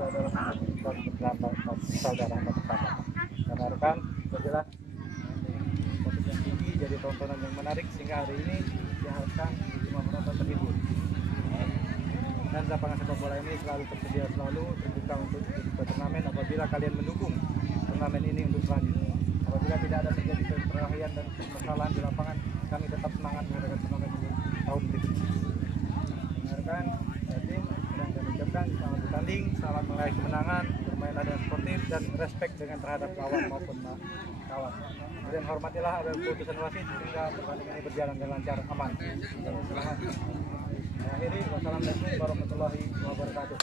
adalah saudara bersama. Karena rekan berjelas motif yang tinggi jadi tontonan yang menarik sehingga hari ini diharapkan jumlah penonton terhibur. Dan lapangan sepak bola ini selalu tersedia, selalu terbuka untuk turnamen apabila kalian mendukung turnamen ini untuk selanjutnya. Apabila tidak ada terjadi perkelahian dan kesalahan di lapangan, kami tetap semangat mengadakan turnamen untuk tahun berikutnya. Dengarkan, tim dan kami ucapkan selamat bertanding, selamat meraih kemenangan, bermainlah dengan sportif dan respect dengan terhadap lawan maupun kawan. Dan hormatilah ada keputusan wasit sehingga pertandingan ini berjalan dengan lancar, aman dan selamat. Akhiri, wassalamualaikum warahmatullahi wabarakatuh.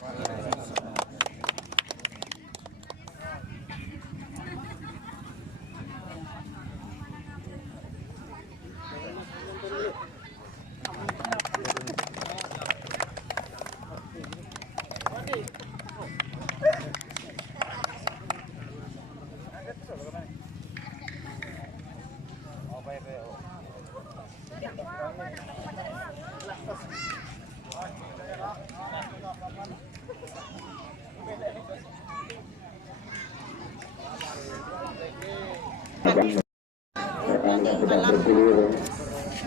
Rekan yang sedang bergulir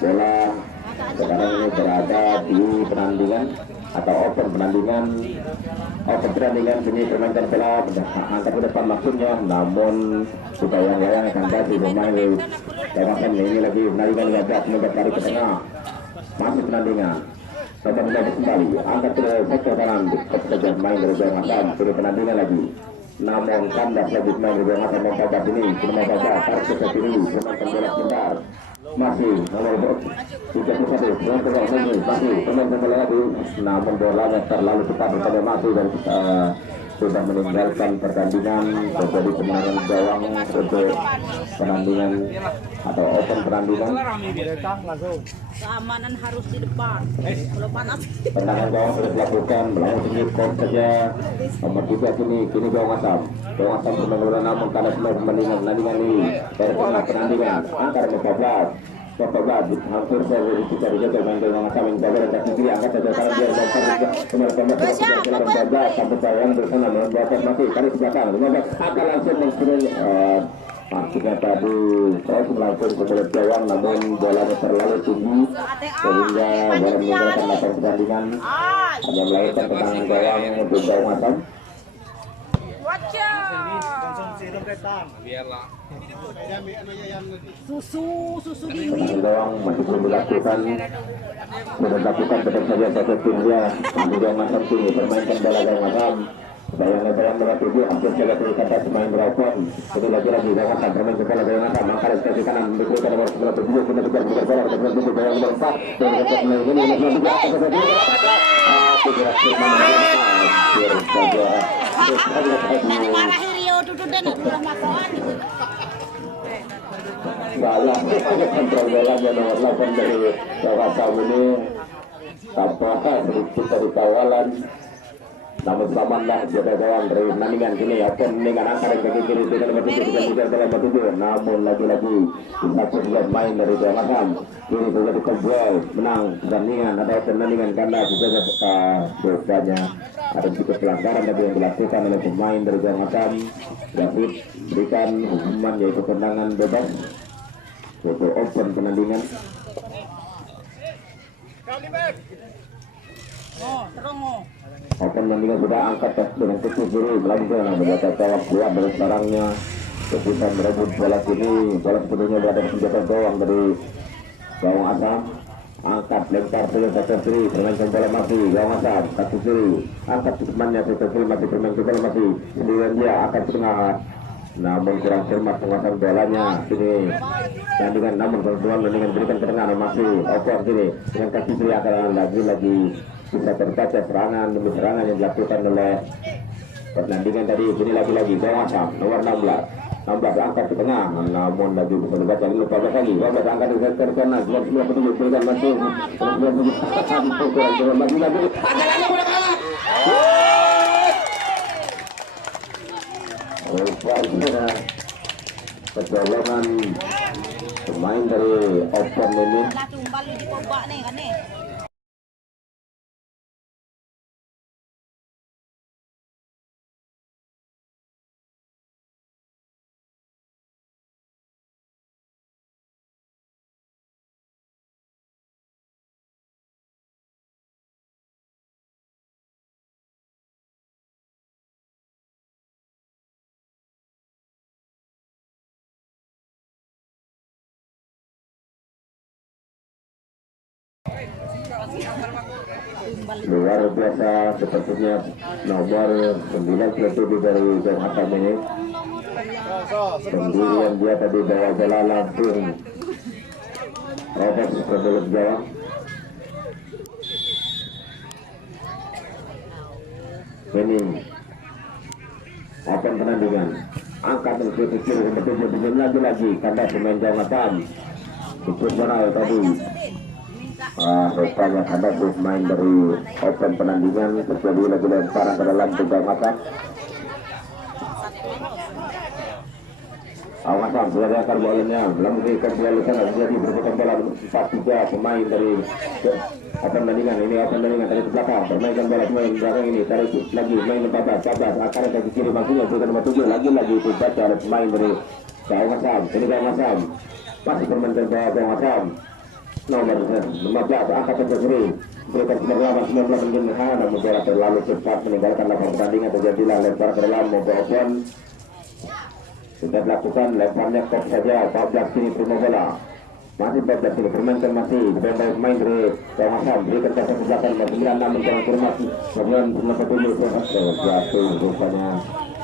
bola sekarang ini berada di penandingan atau open penandingan ini permainan bola angkat ke depan maksudnya, namun sudah yang akan jadi bermain lewakan ini lagi penandingan gagah menembak lari ke tengah, masih penandingan dapat mendapat kembali angkat ke sektor kanan kemudian main dari bawah akan dari penandingan lagi, namun kandas lagi main dari bawah akan membabat ini cuma baca tarik ke kiri permainan bola sebentar masih nomor 31 dengan pegang ini masih pemain lagi, namun bolanya terlalu cepat berpada masih dan sudah meninggalkan pertandingan. Terjadi kemenangan gawang untuk penandingan atau open penandingan. Keamanan harus di depan. Kalau panas. Tendangan gawang sudah dilakukan melawan tinggi kos saja. Nomor 3 kini gawang asam. Gawang asam bermain namun karena semua penandingan ini dari tengah penandingan angka 14 hampir saya bisa dijaga main gawang asam yang jaga dan kaki kiri angkat saja karena dia bongkar sampai sayang bersama membuat masih kali ke belakang 15 akan langsung mensuruh maksudnya tadi saya langsung ke mulut gawang namun bolanya terlalu tinggi sehingga bola meninggalkan lapangan pertandingan hanya melahirkan tendangan gawang untuk gawang asam. Susu dingin. Tendangan gawang masih belum dilakukan, sudah dilakukan tetap saja satu timnya masih gawang asam tinggi permainkan bola gawang asam. Bayang-bayang tujuh hampir saja terikat atas main berapa ini lagi-lagi gawang asam bermain kepala gawang asam angkat dari kanan diberikan nomor 97 kena juga berbola dengan tujuh bayang nomor 4 dan dapat main ini nomor 2 Nanti marah Rio duduk dan udah masalah gitu. salah kontrol bolanya nomor 8 dari gawang asam ini tanpa sedikit dari kawalan. Namun selamatlah jaga gawang dari penandingan kini open dengan angka yang kaki kiri dengan nomor 7 dalam 7 namun lagi-lagi satu bulan main dari gawang asam kini sudah dikembal menang pertandingan atau penandingan karena juga dosanya ada juga pelanggaran yang dilakukan oleh pemain dari gawang asam. David berikan hukuman yaitu tendangan bebas untuk open penandingan. Open penandingan sudah angkat dengan kaki kiri melanjutkan menjaga gawang keluar dari sarangnya kemudian merebut bola kini bola sepenuhnya berada di senjata gawang dari gawang asam angkat lempar ke kaki kiri permainkan bola masih gawang asam kaki kiri angkat temannya ke kiri masih permainkan bola masih sendirian dia akan tengah namun kurang cermat penguasaan bolanya sini tandingan namun kebetulan dengan berikan ke tengah masih open kini dengan kaki kiri akan lagi bisa terbaca serangan demi serangan yang dilakukan oleh pertandingan tadi. Kini lagi-lagi gawang asam nomor 16 angkat ke tengah namun lagi bisa terbaca 15 lagi 15 angkat ke kanan 9 berikan masuk rupanya kecolongan pemain dari open ini biasa sepertinya nomor 9 lebih dari Jong Atam ini. Kemudian dia tadi bawa bola langsung robot ke mulut gawang. Ini open penandingan, angkat dan ke kiri kompetisi lagi karena pemain Jong Atam ikut benar tadi. Rupanya ada pemain dari open penandingan terjadi lagi lemparan ke dalam Jong Atam. Awasan sudah diangkat bolanya, belum diberikan bola sana menjadi berputar bola 4-3 pemain dari open penandingan ini open penandingan dari belakang bermainkan bola pemain belakang ini tarik lagi main babas akan ke kiri maksudnya berikan nomor 7 lagi itu baca oleh pemain dari Jong Atam. Ini Jong Atam masih bermainkan bola Jong Atam nomor 15 angkat ke kiri berikan keberlawan 19 menit namun bola terlalu cepat meninggalkan lapangan pertandingan terjadilah lempar ke dalam open. Sudah dilakukan lemparnya kok saja 14 sini terima bola masih 14 sini permainkan masih baik main dari Jong Atam berikan ke belakang 9 namun jangan kurmat kemudian 97 jatuh rupanya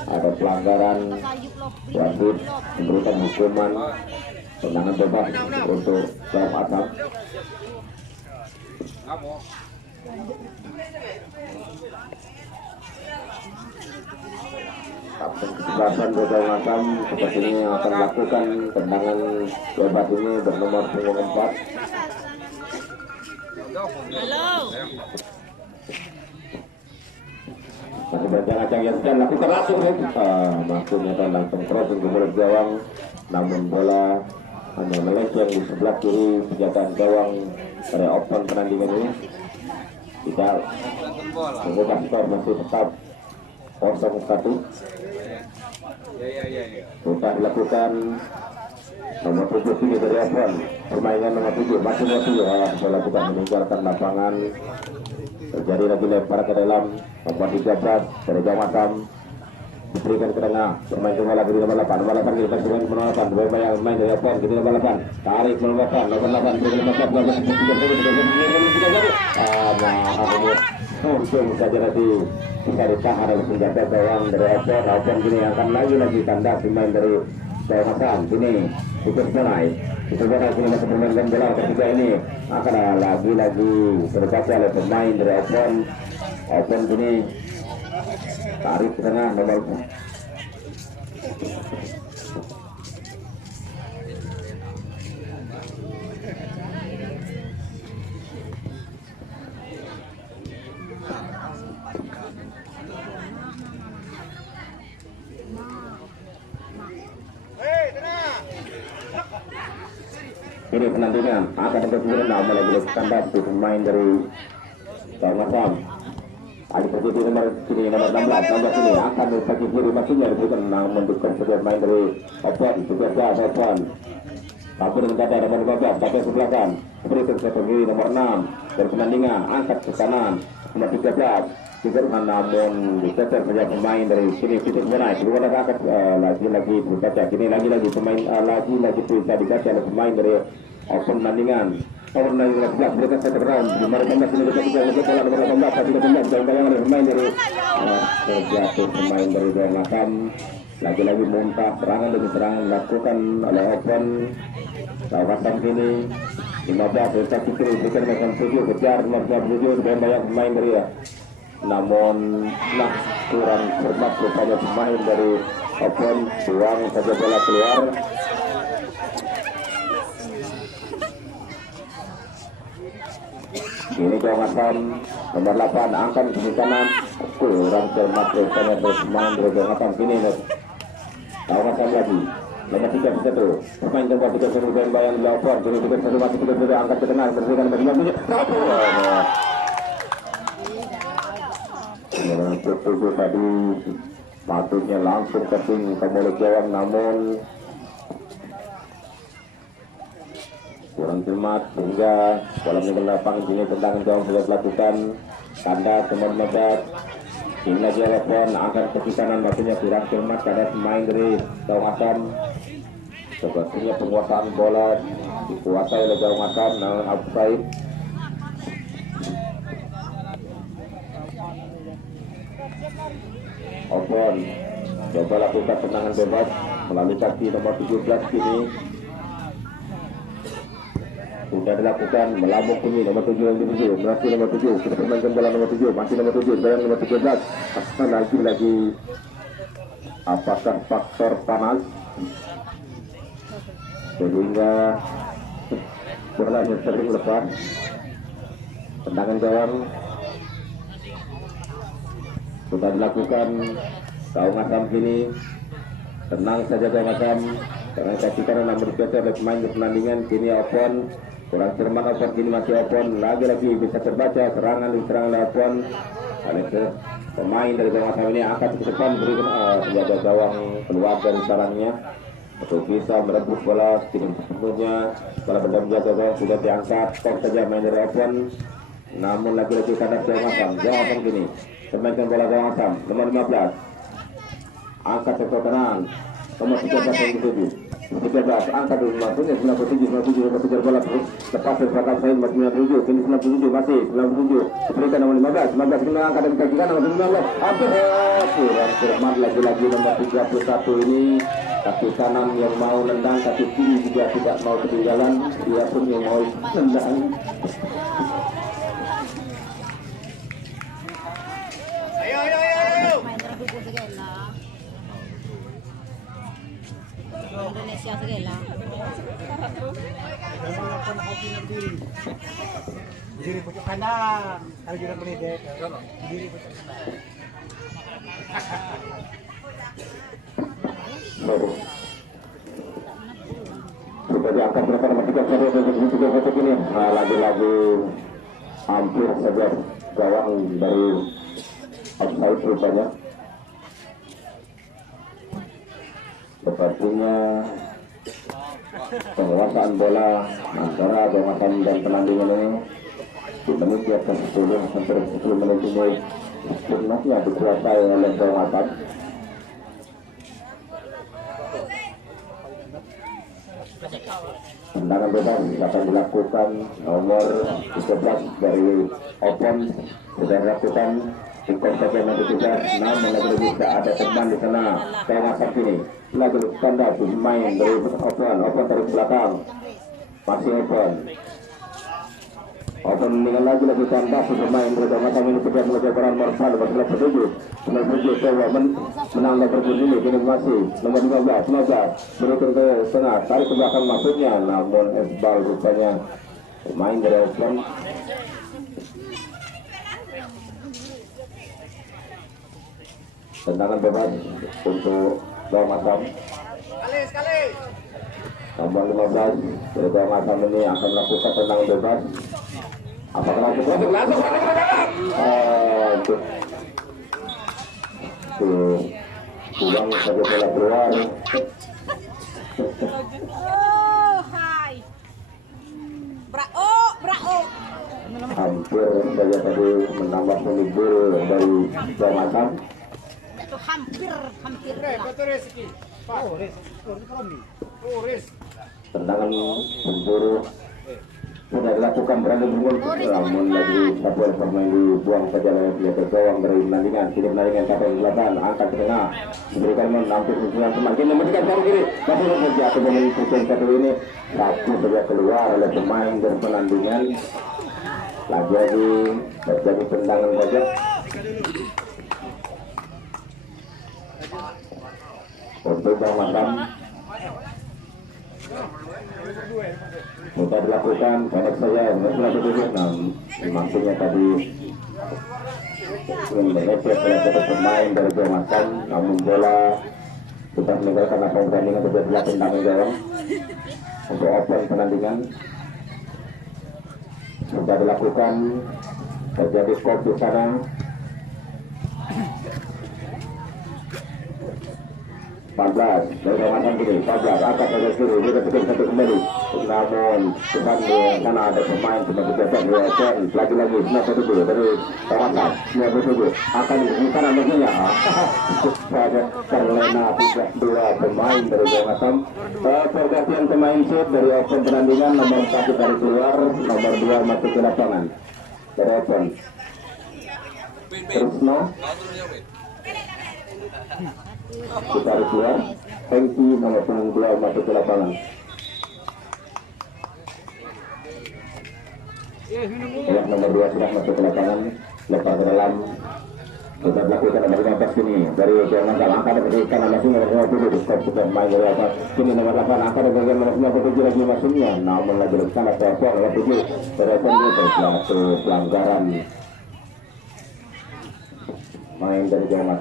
ada pelanggaran wasit memberikan hukuman tendangan bebas untuk Jong Atam. Kapten kesebelasan Jong Atam sepertinya akan melakukan tendangan bebas ini bernomor 4. Masih bancang-ancang yang sedang lakukan langsung maksudnya kan langsung crossing ke mulut gawang namun bola hanya melenceng di sebelah kiri penjagaan gawang pada open penandingan ini. Tidak mengubah skor masih tetap 0-1. Sudah dilakukan nomor 7 sini dari open permainan nomor 7 masih bola bukan meninggalkan lapangan. Terjadi lagi lempar ke dalam nomor 13 dari Jong Atam diberikan ke tengah bermain ke bola beri nomor 8 kita bermain nomor 8 bermain main dari open kita nomor 8 tarik nomor 8 beri nomor 8 untung saja tadi bisa ditahan oleh penjaga gawang dari open gini akan lagi tanda pemain dari Jong Atam ini ikut mulai sini masih bermain bola ketiga ini akan lagi berbaca oleh pemain dari open gini tarik ke tengah nomor ini penandingan akan berkemudian mulai standar pemain dari Jong Atam. Ada terjadi nomor 16 ini akan bagi kiri maksudnya diberikan mendukung sebuah main dari open juga open tapi dengan dada nomor 15 pakai ke belakang berikan ke kiri nomor 6 dari penandingan angkat ke kanan nomor 13 juga namun dikejar saja pemain dari sini titik mulai kemudian angkat lagi berbaca kini lagi pemain lagi bisa dikasih oleh pemain dari open penandingan nomor 11 mereka satu round nomor 15 ini kita bola nomor 18 tapi jauh-jauh oleh pemain dari terjatuh pemain dari Jong Atam lagi muntah serangan demi serangan dilakukan oleh open Jong Atam kini 15 mereka kiri berikan nomor 7 kejar nomor 27 dan banyak pemain dari namun kurang cermat rupanya pemain dari open buang saja bola keluar. Ini Jong Atam nomor 8 angkat ke kanan kurang cermat rupanya pemain dari Jong Atam kini Jong Atam lagi nomor 31 pemain nomor 31 dan bayang 8 jadi 31 masih sudah angkat ke tengah bersihkan bagaimana dengan tujuh tadi patutnya langsung keting ke mulut gawang namun kurang cermat sehingga bola meninggal lapangan ini tendangan gawang sudah dilakukan tanda nomor 15 ini lagi telepon akan ke kanan maksudnya kurang cermat karena pemain dari Jong Atam sepertinya penguasaan bola dikuasai oleh Jong Atam namun outside Open coba lakukan tendangan bebas melalui kaki nomor 17 kini sudah dilakukan melambung kini nomor 7 berarti nomor 7 kita permainkan bola nomor 7 masih nomor 7 dan nomor 13 lagi apakah faktor panas sehingga bolanya sering lepas. Tendangan gawang sudah dilakukan. Gawang Asam kini tenang saja gawang Asam karena kaki kanan yang bergeser oleh pemain di pertandingan. Kini Opon kurang cermat, Opon kini masih Opon lagi-lagi bisa terbaca serangan oleh Opon. Oleh pemain dari gawang Asam ini angkat ke depan berikan jaga gawang keluar dari sarangnya untuk bisa merebut bola. Kini sepenuhnya bola benda menjaga gawang sudah diangkat, top saja main dari Opon. Namun lagi-lagi kandas gawang Asam. Gawang Asam kini memainkan bola gawang Asam nomor 15 angkat ke kanan nomor 13 yang 13 angkat dulu langsungnya 97 kejar bola terus lepas dari belakang saya 97 kini 97 masih 97 diberikan nomor 15 kini angkat dari kaki kanan nomor 19 hampir kurang cermat lagi-lagi nomor 31 ini kaki kanan yang mau nendang, kaki kiri juga tidak mau ketinggalan, dia pun yang mau nendang. Indonesia segala. Diri pucuk kanan, kalau juga pendek. Diri pucuk kanan. Sudah diangkat berapa nomor 3 ini. Nah, lagi-lagi hampir saja gawang dari offside rupanya. Sepertinya penguasaan bola antara gawang Asam dan penandingan ini di menit di atas 10 hampir 10 menit ini sebenarnya dikuasai oleh gawang Asam. Tendangan bebas akan dilakukan nomor 13 dari Opon sudah dilakukan di kontak yang tugas, namun lagi tidak ada teman di sana. Gawang Asam ini lagi tanda main dari Opon dari belakang masih Opon dengan lagi tanda pemain dari Gawang Asam ini sudah mengejar peran nomor 7 coba menangkap berbunyi ini kini masih nomor 15 berikan ke tengah tarik ke belakang maksudnya, namun Esbal rupanya pemain dari Opon. Tendangan bebas untuk Gawang Asam. Sekali. Nomor 15 dari Gawang Asam ini akan melakukan tendangan bebas. Apakah langsung pulang saja bola keluar. Oh, hai. Brao. Hampir saja tadi menambah penibur dari Gawang Asam. Itu hampir lah. Tendangan penjuru sudah dilakukan berani bergol, namun lagi satu pemain dibuang saja oleh pihak gawang dari pertandingan. Kini pertandingan sampai ke belakang, angkat ke tengah, diberikan menampil susulan semakin memberikan jauh kiri, masih bekerja ke pemain pusing satu ini, satu saja keluar oleh pemain dari pertandingan. Lagi terjadi tendangan saja. Untuk Gawang Asam sudah dilakukan pendek saja setelah ditutup, maksudnya tadi melecet oleh satu pemain dari Gawang Asam, namun bola sudah meninggalkan apa pertandingan terjadilah tendangan gawang untuk open penandingan sudah dilakukan, terjadi skor di sana. dari Gawang Asam kini, 14 angkat dari kiri, dia ketika satu kembali, namun depan sana ada pemain sebagai dasar di Open, lagi-lagi 97 dari Gawang Asam, 97 akan di sana maksudnya, saja terlena 2 pemain dari Gawang Asam. Pergantian pemain shoot dari Open penandingan, nomor 1 dari keluar, nomor 2 masuk ke lapangan dari Open. Terus Ditarik keluar. Hengki nomor punggung 2 masuk ke lapangan. Ya, nomor 2 sudah masuk ke lapangan. Lepas ke dalam. Kita lakukan nomor 15 ini dari Jerman dalam angka dari kanan masuk nomor 27 sudah main dari atas. Kini nomor 8 angka dari nomor 57 lagi masuknya. Namun lagi dari sana telepon nomor 7 telepon itu satu pelanggaran main dari Jerman.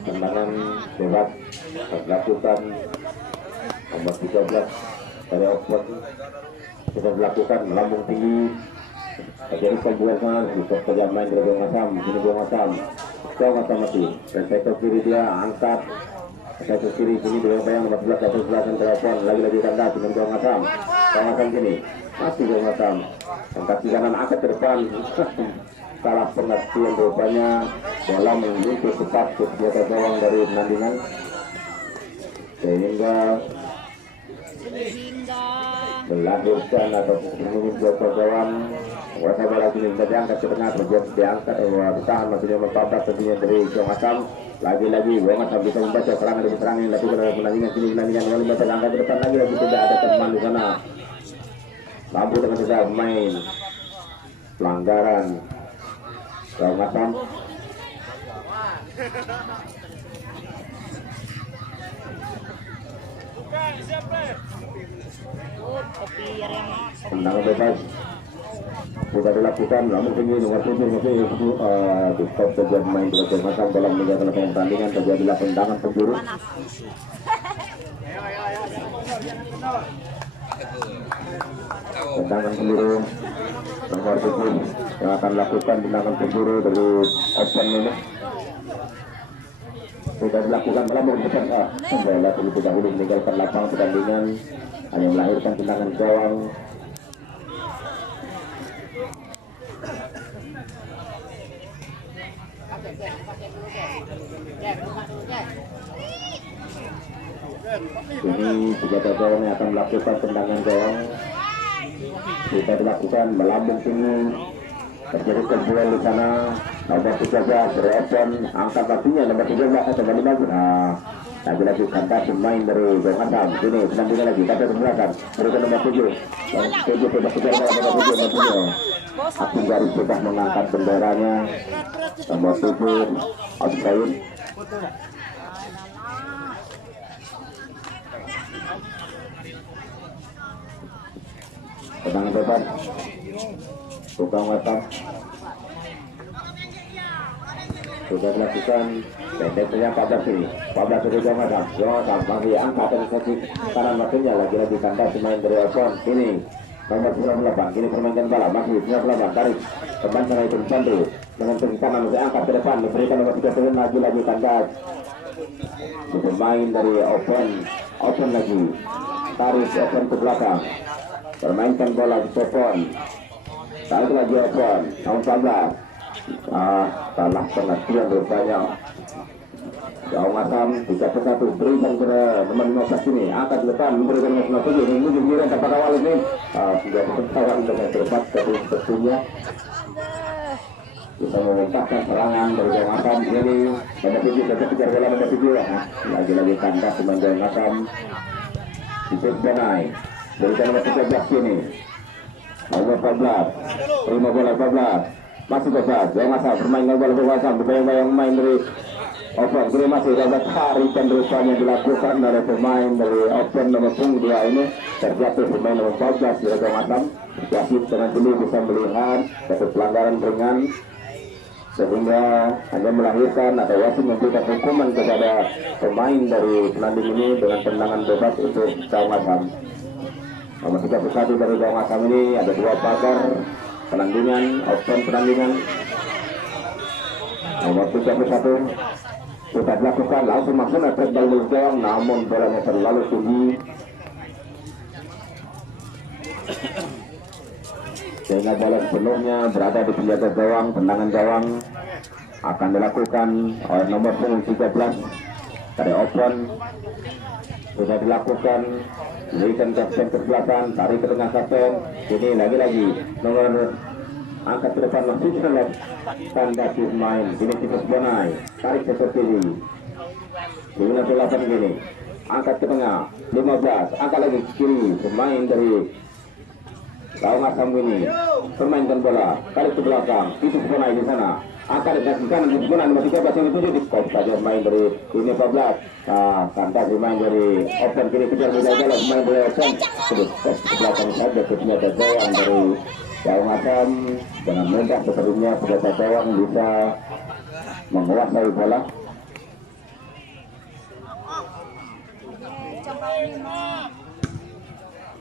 Tendangan bebas dilakukan nomor 13 dari Oxford sudah dilakukan melambung tinggi terjadi pembuatan di saja main dari Bung Asam. Ini Bung Asam masih dan sektor kiri dia angkat sektor kiri sini dengan bayang nomor 11 atau 11 telepon lagi-lagi kandas dengan Bung Asam. Bung Asam gini masih Bung Asam angkat di kanan angkat ke depan. Salah pengertian rupanya dalam menjemput cepat senjata gawang dari penandingan sehingga melahirkan atau menunggu senjata gawang. Wasa bola ini sudah diangkat ke tengah, diangkat ditahan maksudnya membabat tentunya dari Bung Asam. Lagi-lagi Bung Asam bisa membaca serangan demi serangan yang dilakukan oleh penandingan sini. Penandingan kembali membaca langkah ke depan lagi tidak ada teman di sana. Lampu dengan sudah main pelanggaran Bung Asam. Tendangan bebas sudah dilakukan, namun tinggi nomor 7 masih di stop terjadi main Bung Asam dalam menjalankan pertandingan. Terjadilah tendangan penjuru. Tendangan penjuru nomor 7 yang akan lakukan tendangan penjuru dari Open ini sudah dilakukan melambung depan bola terlebih dahulu meninggalkan lapangan pertandingan hanya melahirkan tendangan gawang. Ini senjata gawang yang akan melakukan tendangan gawang sudah dilakukan melambung tinggi. Terjadi kejual di sana nomor 13 dari Open angkat kakinya nomor 13 kembali bagus. Lagi-lagi kandas main dari Bung Asam. Ini penandingan lagi kata belakang berikan nomor 7 bebas kejar nomor 7 Abdul Garis sudah mengangkat benderanya nomor 7 Abdul Garis. Tendangan bebas tukang WhatsApp sudah dilakukan pendek saja 14 ini 14 sudah Bung Asam masih angkat dari sisi kanan maksudnya lagi-lagi kandas main dari Open. Ini nomor 98 kini permainkan bola masih 98 tarik teman sana itu bantu dengan sisi kanan masih angkat ke depan memberikan nomor 3 lagi kandas pemain dari Open lagi tarik Open ke belakang permainkan bola di Open. Tarik lagi Open nomor 14 salah pengertian rupanya Bung Asam 31 berikan ke nomor 15 ini angkat ke depan memberikan nomor 7 ini menuju dapat awal ini sudah bertawan dengan cepat tapi sepertinya bisa memuntahkan serangan dari Bung Asam. Ini nomor 7 tetap kejar bola nomor 7 lagi-lagi kandas pemain Bung Asam Yusuf Benai berikan nomor 13 ini nomor 14 terima bola 14 masih bebas Bung Asam bermain bola Bung Asam berbayang-bayang main dari Open. Kini masih dapat tarikan rupanya dilakukan oleh pemain dari Open nomor 2 ini terjatuh pemain nomor 14 dari Bung Asam. Wasit dengan dulu bisa melihat satu pelanggaran ringan sehingga hanya melahirkan atau wasit memberikan hukuman kepada pemain dari penanding ini dengan tendangan bebas untuk Bung Asam. Nomor 31 dari Bung Asam ini ada 2 pagar penandingan Open penandingan. Nomor 31 sudah dilakukan langsung maksudnya terbalik gawang namun bolanya terlalu tinggi. sehingga bola sepenuhnya berada di penjaga gawang. Tendangan gawang akan dilakukan oleh nomor punggung 13 dari open. Sudah dilakukan, berikan kapten ke belakang, tarik ke tengah kapten. Ini lagi-lagi nomor angkat ke depan masih selesai tanda main. Ini Titus Bonai, tarik seperti ini. Guna 8 gini, angkat ke tengah 15, angkat lagi ke kiri. Pemain dari Gawang Asam ini permainkan bola, tarik ke belakang. Titus Bonai di sana. Angkat dari kanan di mana nomor 13 yang dituju di kop saja main dari ini 14. Kantas bermain dari open kiri kejar bola bola main dari open terus kop belakang saja ternyata gawang dari Gawang Asam dengan mudah sepertinya penjaga gawang bisa menguasai bola.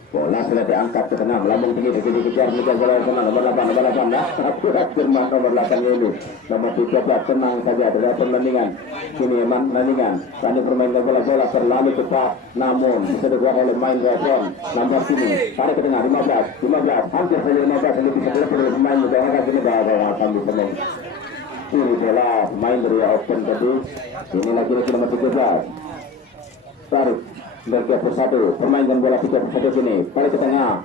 Bola sudah diangkat ke tengah, melambung tinggi, dikejar bola ke tengah, nomor 8, akurat firman nomor 8 ini, nomor 13, tenang saja, ada pertandingan, kini pertandingan, tadi permainan bola terlalu cepat, namun bisa dikuasai oleh main Gawang, nomor sini, tarik ke tengah, 15, hampir saja 15, ini bisa dilakukan oleh pemain, jangan ini Gawang akan bisa kiri bola, main dari open tadi, ini lagi nomor 13, tarik, dari 31, permainan bola 31 sini, balik ke tengah.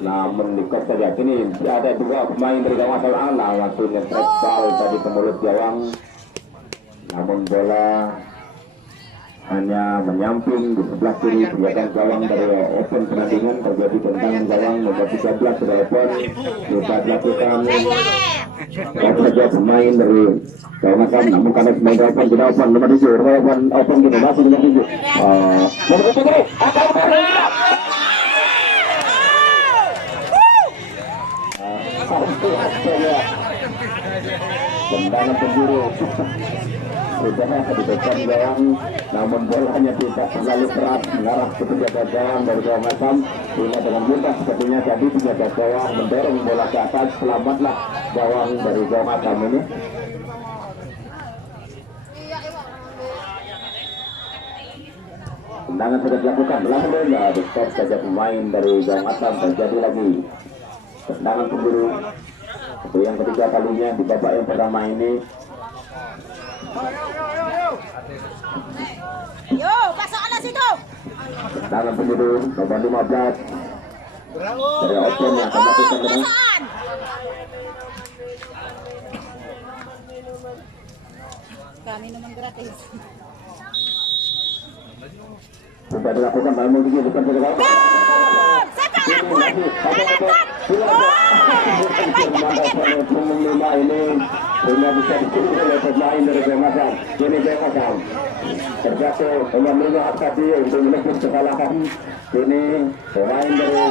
Namun di kos saja sini ada dua pemain dari Gawang Asam langsung nge-track foul tadi pemulut gawang. Namun bola hanya menyamping di sebelah kiri penjaga gawang dari open pertandingan. Terjadi tendangan gawang nomor 13 dari open, bisa dilakukan saja pemain dari Gawang Asam, namun karena pemain open tidak open nomor 7, open tidak masuk nomor 7. Nomor 7 ini tendangan penjuru sudah diberikan gawang, namun bolanya tidak terlalu keras mengarah ke penjaga gawang dari Gawang Asam. Sehingga dengan mudah sepertinya tadi penjaga gawang mendorong bola ke atas, selamatlah gawang dari Gawang Asam ini. Tendangan sudah dilakukan, langsung di stop saja pemain dari Gawang Asam. Terjadi lagi tendangan penjuru itu yang ketiga kalinya di babak yang pertama ini. Yo, pasok anak situ. Tendangan penjuru nomor 15 dari open yang akan melakukan tendangan. Kami minuman gratis. Sudah dilakukan namun ini bukan segala. Ini sehingga bisa dipilih oleh pemain dari Gawang Asam. Ini Gawang Asam terjatuh menyambungnya tadi untuk menembus kesalahan. Ini pemain dari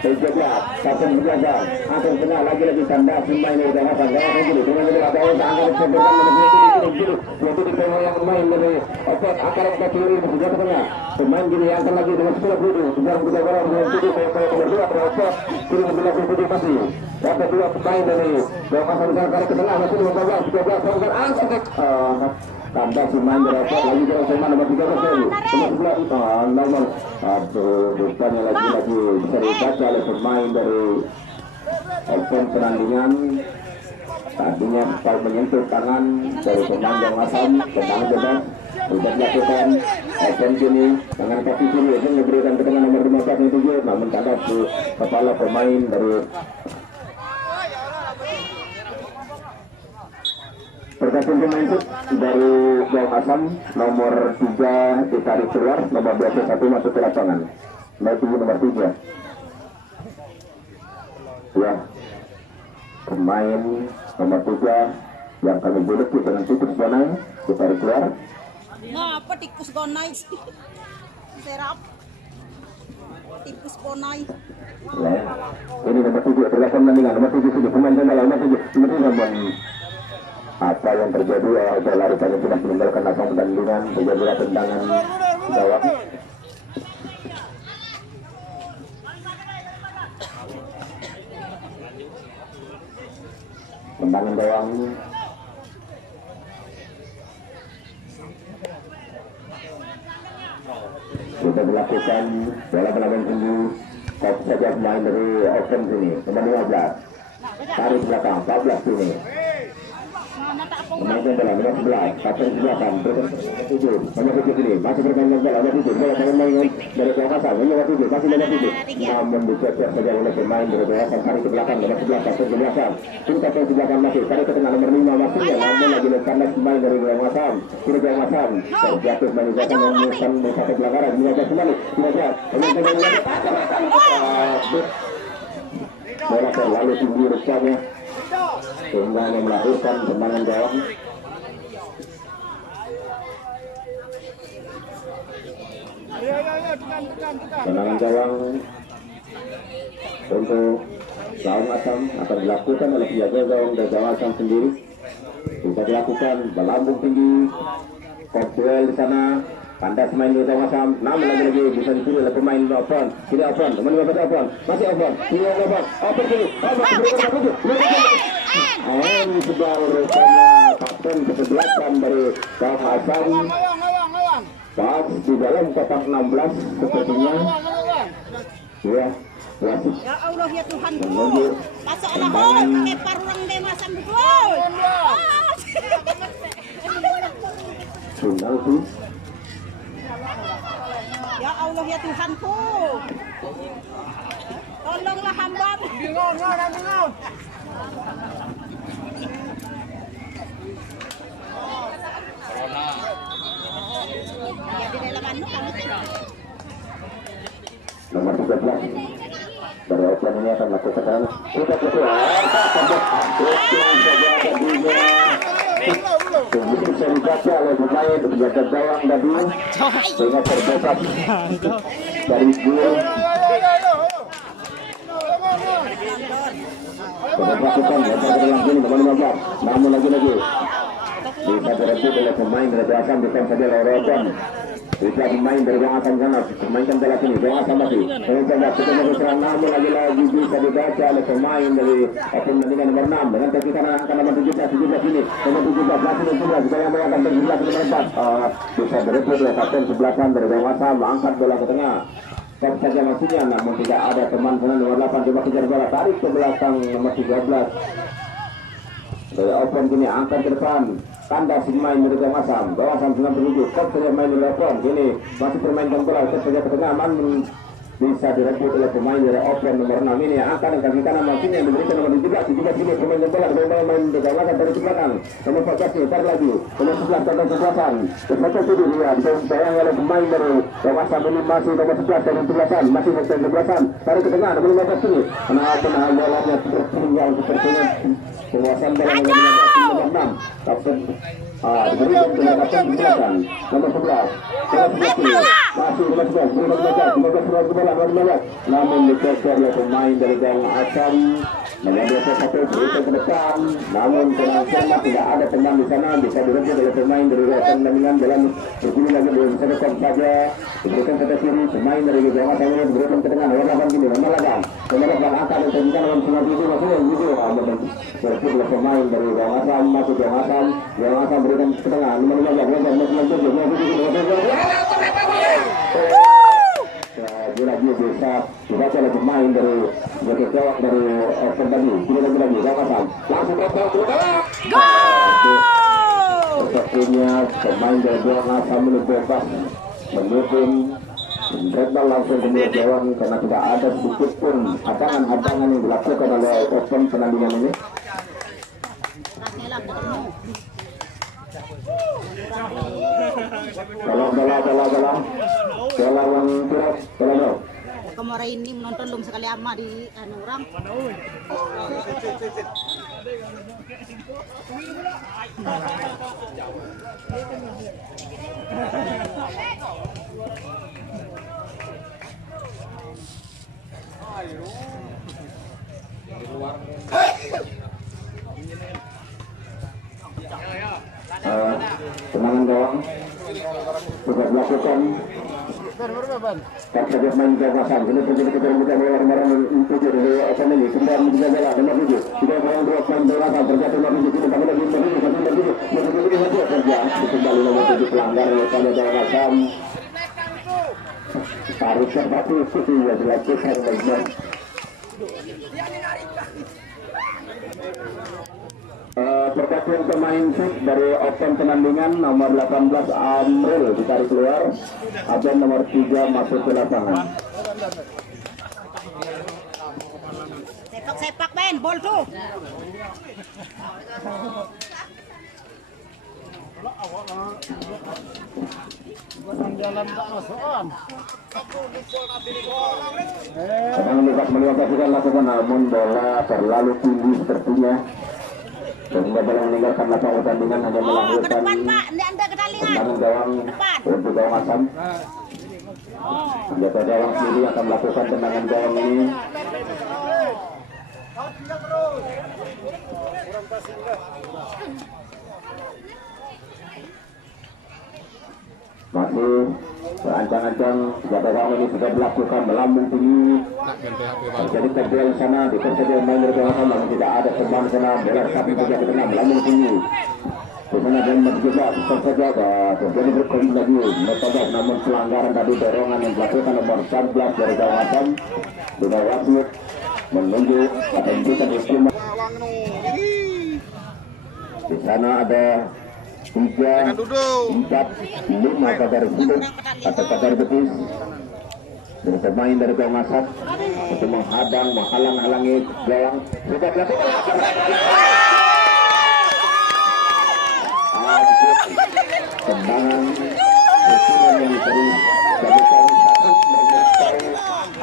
penjaga, kapten penjaga, akan kena lagi tanda pemain dari Gawang Asam. Gawang Asam dengan ada angkat sebentar yaitu di tengah yang main dari akan ke kiri menjaga tengah. Pemain kiri yang akan lagi dengan 10 dulu sudah berjaga orang dengan 7 nomor 2 berosot kiri membelah putih pasti. Ada dua pemain dari Gawang Asam ke tengah masih 13 angkat tambah pemain berosot lagi Gawang Asam nomor 13 lagi nomor 11 nomor bukannya lagi bisa dibaca oleh pemain dari open pertandingan. Tadinya sempat menyentuh tangan dari pemain Gawang Asam, tendangan bebas sudah dilakukan. Open kini dengan kaki kiri yang diberikan ke tengah nomor 15 namun tanda kepala pemain dari pergantian pemain itu dari Gawang Asam nomor 3 ditarik keluar, nomor 21 masuk ke lapangan. Nomor 3 ya pemain nomor 3 yang kami bunuh dengan Titus Bonai ditarik keluar. Ngapa tikus bonai sih? Serap. Tikus bonai. Ya. Ini nomor 7 terlakukan pertandingan nomor 7 sini pemain tengah nomor 7 namun apa yang terjadi berlari kami sudah meninggalkan lapang pertandingan. Terjadilah tendangan gawang. Tendangan gawang sudah dilakukan, bola belakang tinggi Top saja pemain dari Open sini, nomor 15. Tarik belakang, 14 sini. Pemain bola nomor 11, kapten 11, berikut 7, nomor 7 ini masih bermain bola nomor 7, bola main dari belakang, nomor 7, masih nomor 7. Namun dicocok saja oleh pemain dari belakang, tarik ke belakang, nomor 11, kapten 11. Kita ke belakang masih, tarik ke tengah nomor 5 masih, namun lagi lepas pemain dari belakang, kiri belakang, terjatuh main belakang yang menekan satu pelanggaran, menjaga kembali, bola terlalu tinggi rupanya sehingga melahirkan tendangan gawang. Tendangan gawang untuk gawang Asam akan dilakukan oleh penjaga gawang dan gawang Asam sendiri. Bisa dilakukan berlambung tinggi, kontrol di sana. Kandas main di gawang Asam, namun lagi-lagi bisa dipilih oleh pemain Open. Tidak Open, teman Open, masih Open, tidak Open sini, sudah rupanya kapten kesebelasan dari gawang Asam. Pas di dalam kotak 16 sepertinya. Ya, wasit. Ya Allah ya Tuhanku. Masalah pakai parang deh masam betul. Penalti. Ya Allah ya Tuhanku. Tolonglah hamba-Mu. Bingung. Ya di dalam anu kamu Nomor 13 dari Open ini akan melakukan sudah bisa dibaca oleh pemain penjaga gawang tadi sehingga terbebas dari gol. Melakukan nomor 15, namun lagi-lagi bisa direbut oleh pemain dari belakang, bukan saja oleh Open. Bisa pemain dari gawang Asam sana, memainkan bola sini, gawang Asam masih mencoba kita berserang, namun lagi-lagi bisa dibaca oleh pemain dari Open dengan nomor 6 dengan kaki kanan angka nomor 17 ini, nomor 17 masih mencoba juga yang mengangkat 17 nomor 4 bisa direbut oleh kapten sebelasan dari gawang Asam, angkat bola ke tengah. Top saja masihnya, namun tidak ada teman dengan nomor 8 coba kejar bola, tarik ke belakang nomor 13 dari Open kini angkat ke depan. Kandas main dari gawang Asam, gawang Asam 97, top saja main dari Open kini masih bermainkan bola, top saja ke tengah, namun bisa direbut oleh pemain dari Open nomor 6 ini, angkat dan kaki kanan masihnya memberikan nomor 17 ini pemain bola main dari gawang Asam dari belakang, nomor 14 ini tarik lagi, nomor 11 dan 11-an, ternyata itu dia disayang oleh pemain dari gawang Asam ini masih nomor 11 dan 11-an, masih nomor 11-an, tarik ke tengah, nomor 15 ini, menahan bolanya tertinggal sepertinya. Penguasaan bola nomor 6 kapten diberikan kepada kapten belakang nomor 11 masih 15 namun dikejar oleh pemain dari gawang Asam mengambil satu berita ke depan, namun penalti tidak ada teman di sana, bisa direbut oleh pemain dari Open Lamingan dalam bergulir lagi dengan sedekap saja, diberikan ke kiri pemain dari gawang Asam ini diberikan ke tengah nomor 8 gini, nomor 8 angkat dan terjadi dalam penalti itu masih gitu, berebut oleh pemain dari gawang Asam, masuk gawang Asam berikan ke tengah nomor 15 lagi bisa dibaca oleh pemain dari gawang dari Open tadi, lagi gawang Asam langsung sepertinya pemain dari gawang Asam bebas mendukung Redball langsung ke gawang karena tidak ada sedikit pun hadangan yang dilakukan oleh Open penandingan ini. Bola yang tidak bola. Kemarin ini menonton belum sekali ama di orang. Tenangan gawang sudah dilakukan. Tak saja main gawang ini terjadi keterlibatan orang-orang tujuh dari Open ini kemudian juga bola nomor 7 tidak orang dua main bola terjatuh nomor 7 kita panggil lagi nomor 7 kerja kembali nomor 7 pelanggar oleh gawang Asam. Taruhan satu itu sudah dilakukan bagian perpaduan pemain sub dari open penandingan nomor 18 Amrul ditarik keluar, absen nomor 3 masuk ke lapangan. Sepak Ben, bol tuh. Sedang Lukas melokasikan lakukan, namun bola terlalu tinggi sepertinya sehingga bola meninggalkan lapangan pertandingan, hanya Ke melahirkan depan Pak, Anda kedalingan. tendangan gawang untuk gawang Asam. Jatuh gawang sendiri akan melakukan tendangan gawang ini. Masih berancang-ancang jatuh gawang ini sudah dilakukan melambung tinggi. Terjadi terjadi di sana, di terjadi main dari gawang Asam, namun tidak ada teman sana, bola sapi juga ke tengah melambung tinggi. Di sana dan juga terjadi terjadi berkembang lagi metode, namun pelanggaran tadi dorongan yang dilakukan nomor 11 dari gawang Asam sudah wasit menunjuk atau memberikan hukuman. Di sana ada 3, 4, 5 kadar hidup atau kadar betis dari pemain dari gawang Asam untuk menghadang, menghalang-halangi gawang. Sudah dilakukan tendangan hukuman yang diberikan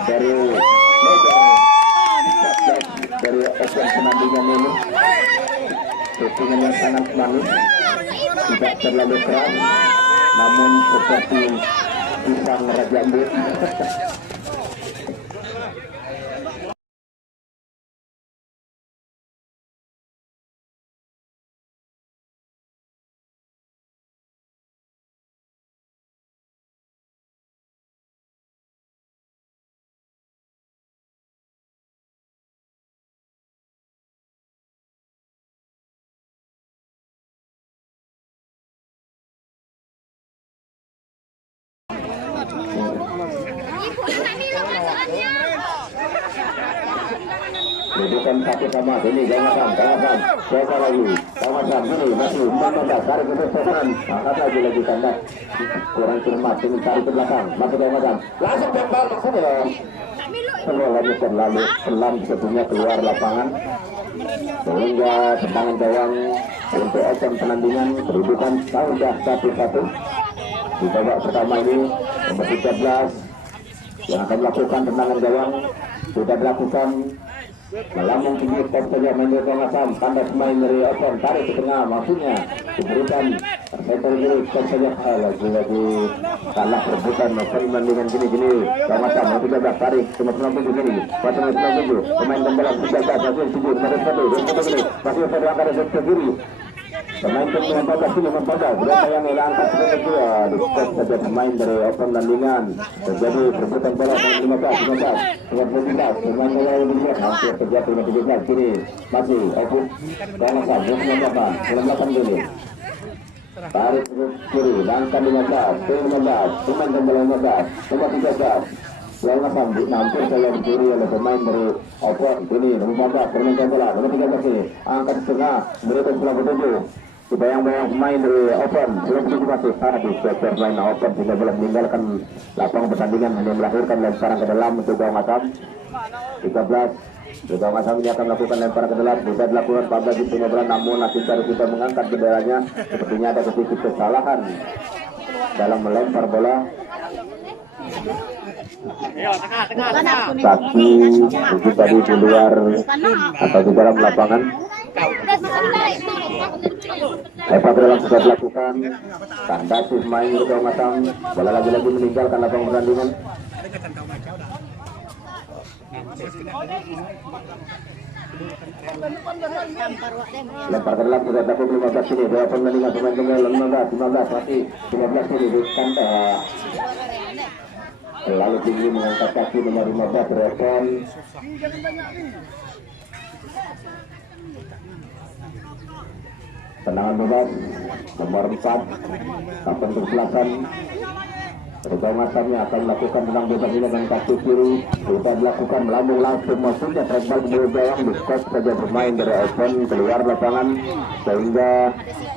dari dari open penandingan ini. Hukuman yang sangat manis, tidak terlalu keras, namun seperti pisang rajambut. Kedudukan satu sama, ini gawang Asam, siapa lagi? Gawang Asam ini masih memandang tarik ke depan, angkat lagi tanda kurang cermat, ini tarik ke belakang, masuk gawang Asam, langsung tembak maksudnya. Lagi terlalu pelan sebetulnya keluar lapangan, sehingga tendangan gawang untuk open penandingan. Kedudukan sudah 1-1 di babak pertama ini. Nomor 13 yang akan melakukan tendangan gawang sudah dilakukan, melambung tinggi top saja main gawang Asam, kandas main dari open, tarik ke tengah, maksudnya diberikan center kiri top saja. Lagi kalah rebutan pertandingan gini gawang Asam. Nomor 13 tarik cuma penonton di sini, pasang 97 pemain tembalan 13 masih 7 nomor 1 masih pada angka reserve kiri. Pemain yang 14 ini membaca berapa yang angkat kedua diskop saja pemain dari open tandingan. Terjadi perebutan bola dengan 15 pemain bola yang dilihat hampir terjadi 17 kini masih open gawang Asam 19 dulu. Tarik kiri langkah 15 pemain bola 15 nomor 13 gawang Asam hampir saja dicuri oleh pemain dari open ini nomor 14 pemain bola nomor 13 ini angkat tengah berikan bola bertuju. Bayang-bayang pemain dari open belum begitu masih di sektor main open sehingga bola meninggalkan lapangan pertandingan, hanya melahirkan lemparan ke dalam untuk gawang Asam. 13 gawang Asam ini akan melakukan lemparan ke dalam, sudah dilakukan 14 di bola, namun nasib dari kita mengangkat benderanya. Sepertinya ada sedikit kesalahan dalam melempar bola. Kaki itu tadi di luar atau di dalam lapangan. Lempar dalam sudah dilakukan, kandas main ke gawang Asam, bola lagi-lagi meninggalkan lapangan pertandingan. Lempar ke dalam sudah dapat 15 ini, dua pertandingan pemain kembali 15 masih 15 ini di kandang. Lalu tinggi mengangkat kaki nomor 15 berepon. Tendangan bebas nomor 4 kapan keselasan Regang Asamnya akan melakukan tenang bebas ini dengan kaki kiri. Sudah dilakukan melambung langsung maksudnya trackball ke gawang di skos saja bermain dari open keluar lapangan sehingga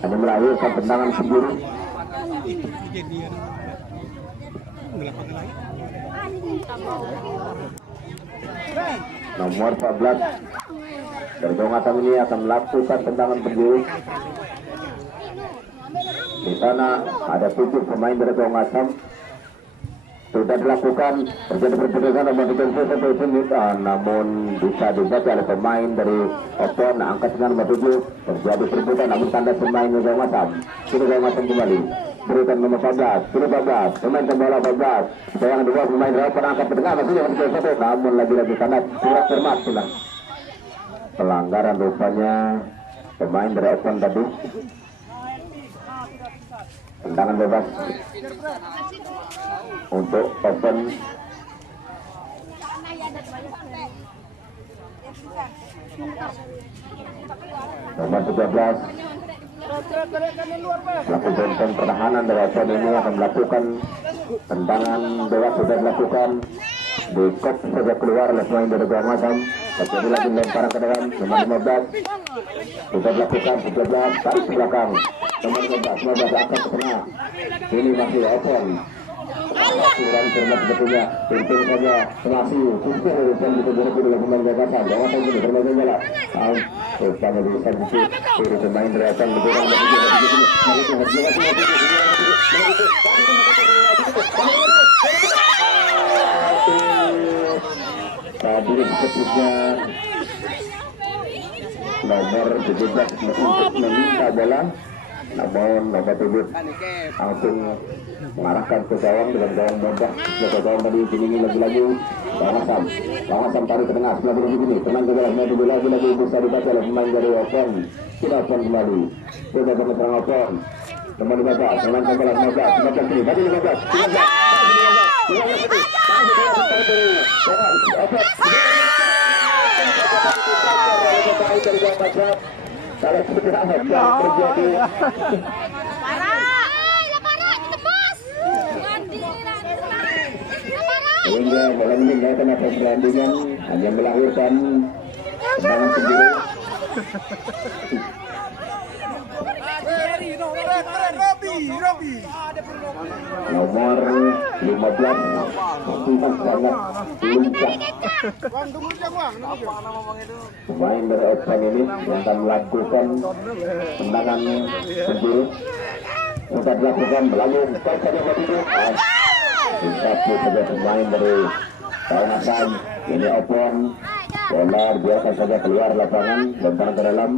hanya melahirkan tendangan sendiri. Nomor 14 Regang Asam ini akan melakukan tendangan sendiri. Di sana ada 7 pemain dari Regang Asam. Sudah dilakukan terjadi perbudakan nomor 31 menit, namun bisa dibaca oleh pemain dari Open angkat dengan nomor 7. Terjadi perbudakan namun tanda pemain Regang Asam. Regang Asam kembali berikan nomor 14, pemain bola 14. Sayang dua pemain dari Open angkat ke tengah masih nomor 31, namun lagi-lagi tanda surat cermat sudah. Pelanggaran rupanya pemain dari Open tadi. Tendangan bebas untuk Open. Nomor 13 melakukan pertahanan dari Open ini akan melakukan tendangan bebas. Sudah dilakukan di kop saja keluar oleh pemain dari Regang Asam. Terjadi lagi lemparan ke dalam nomor 15 sudah dilakukan 13 tarik ke belakang nomor 15 angkat ke tengah. Ini masih Open. Kurang cermat sebetulnya, pintu saja masih kumpul dan itu dari pemain Regang Asam. Jangan sampai ini bermain bola. Rupanya bisa dikit dari pemain dari Open berkurang tadi sepertinya nomor 17 untuk meminta bola, namun nomor 7 langsung mengarahkan ke gawang dengan gawang mudah. Jaga gawang tadi ini lagi-lagi Regang Asam tarik ke tengah sebelah kiri begini tenang ke bola lagi bisa dibaca oleh pemain dari Open. Sudah Open kembali sudah berserang Open nomor 15 pemain bola 15 kiri tadi 15 sehingga bola meninggalkan atas pertandingan hanya melahirkan tendangan sendiri. Nomor 15 sangat lincah pemain dari Open ini yang akan melakukan tendangan sendiri. Sudah dilakukan melalui skor saja begitu. Satu saja pemain dari Regang Asam ini Open. Bola biasa saja keluar lapangan lemparan ke dalam.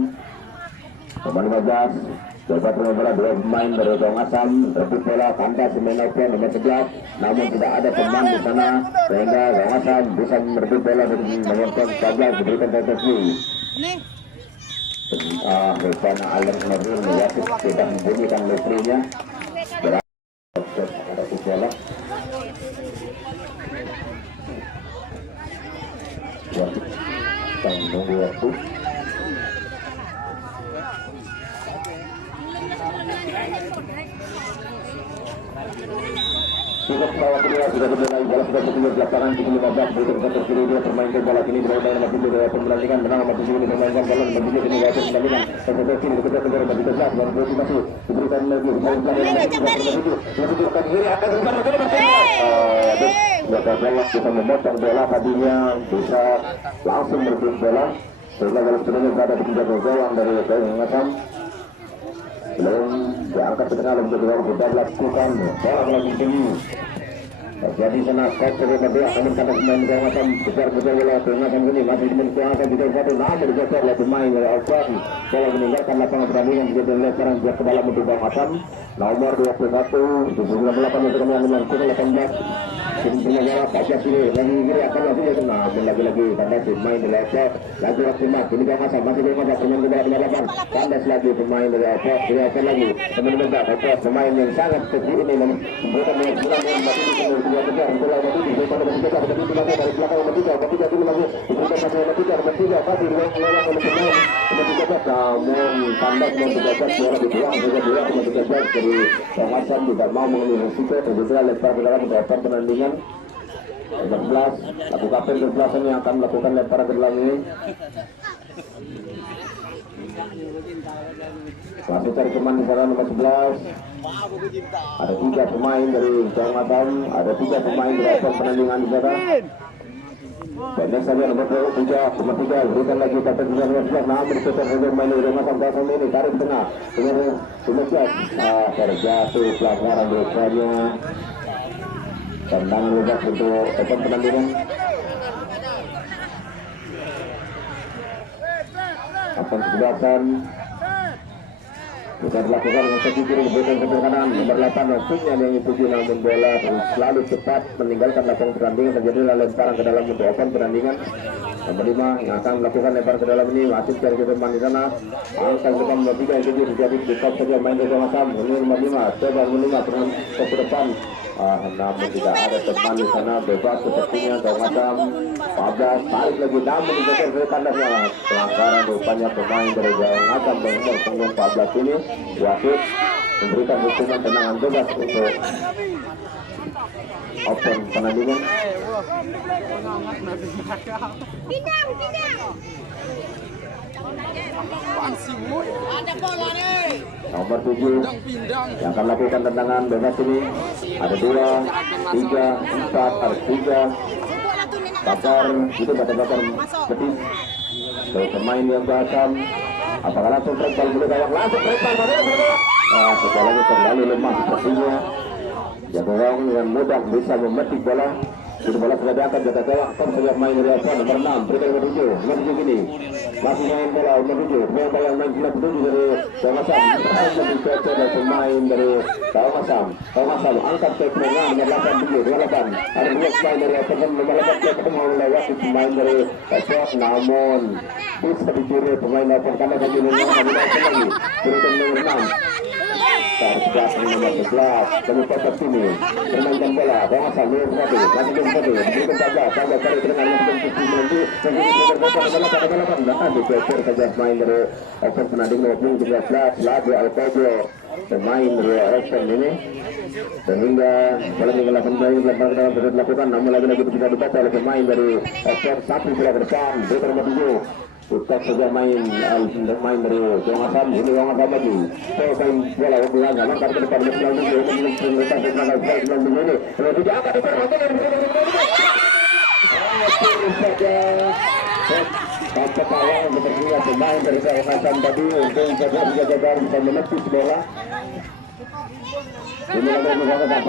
Nomor 15 coba terima bola dua pemain dari Regang Asam rebut bola kandas pemain Open nomor 11, namun tidak ada pemain di sana sehingga Regang Asam bisa merebut bola dan menyentuh 14 diberikan proteksi. Rupanya Alan Nurdin Yasin sudah membunyikan lotrinya. Ada bola. Kita menunggu waktu. Sudah bawah kedua sudah berdalai bola sudah bertemu di lapangan 15 berikut ke kiri dia permainkan bola kini bermain nomor 7 dari pertandingan menang nomor 7 ini permainkan bola nomor 7 ini dari pertandingan nomor 7 ini kita negara nomor 13 dan berarti masih diberikan lagi main pelarian nomor 7 ke kiri akan bermain bola bisa memotong bola tadinya bisa langsung merebut bola sehingga kalau sebenarnya berada di penjaga gawang dari Regang Asam belum diangkat ke tengah untuk sudah dilakukan bola melaju tinggi. Terjadi sana skor sebagai kedua namun kata pemain Regang Asam besar bola Regang Asam ini masih menkuasai di satu namun digeser oleh pemain dari Open. Bola meninggalkan lapangan pertandingan juga dilemparan dia ke dalam untuk Regang Asam nomor 21 78 untuk menang 18 Timnya jarak pajak sini lagi akan lagi tanda pemain dari Open lagi maksimal ini Regang Asam masih pemain bola 8 tandas lagi pemain dari Open tidak lagi teman-teman Open pemain yang sangat seperti ini memberikan bola 13 namun tandas nomor 13 bola dibuang saja bola nomor 13 dari Hasan tidak mau mengambil risiko terjadi lempar ke dalam untuk pertandingan. 14 laku kapten ke-11 yang akan melakukan lemparan ke dalam ini. Masih cari pemain di sana nomor 11. Ada 3 pemain dari Jang Matam, ada 3 pemain dari penandingan di sana. Pendek saja nomor 3, nomor 3 berikan lagi kapten nomor 11. Namun diputar oleh pemain dari Matam Kasam ini tarik tengah. Kemudian terjatuh pelanggaran dosanya. Tendangan bebas untuk open penandingan. Akan kesebelasan bisa dilakukan dengan kaki kiri berikan ke kanan. Nomor 8 waktunya yang ikuti namun bola selalu cepat meninggalkan lapang pertandingan. Terjadilah lemparan ke dalam untuk open penandingan. Nomor 5 yang akan melakukan lemparan ke dalam ini masih cari teman di sana. Angkat ke nomor 3 yang ikuti terjadi di top saja main bersama-sama. Ini nomor 5 coba nomor 5 dengan ke depan. Namun tidak ada teman di sana, bebas sepertinya Jang Matam. 14 tarik lagi namun digeser ke kandasnya. Pelanggaran rupanya pemain dari Jang Matam nomor punggung 14 ini. Wasit memberikan hukuman tendangan bebas untuk open penandingan. Ada bola nih. Nomor 7 yang akan melakukan tendangan bebas ini. Ada 2, 3, 4, ada 3 bakar, itu bakar petis dari pemain yang basam. Apakah langsung trempal boleh gawang, langsung trempal sekolahnya terlalu lemah sepertinya. Jaga gawang dengan mudah bisa memetik bola. Itu bola sudah diangkat jaga gawang, kan sudah main dari apa nomor 6 berikan nomor 7 gini masih main bola nomor 7 bola yang main nomor 7 dari Jang Matam. Lebih cocok dari pemain dari Jang Matam angkat ke tengah nomor 8 ada 2 pemain dari Everton nomor 8 mau lewati pemain dari Esok namun bisa dicuri pemain Everton karena lagi lagi berikan nomor 6 Target nomor 11 kami tetap sini permainkan bola Jang Matam masih berikan saja cari dengan digeser saja pemain dari Everton penanding nomor 13 lagi Alcojo pemain dari Everton ini sehingga bola tinggal 18 dilakukan namun lagi-lagi bisa dibaca oleh pemain dari Everton. Satu bola ke depan berikan nomor 7 Ustaz saja main dari Jang Matam ini Jang Matam lagi main bola ulangnya langkah ke depan Tampak awal sepertinya pemain dari Jang Matam tadi untuk jaga bisa menepis bola. Ini lagi menggunakan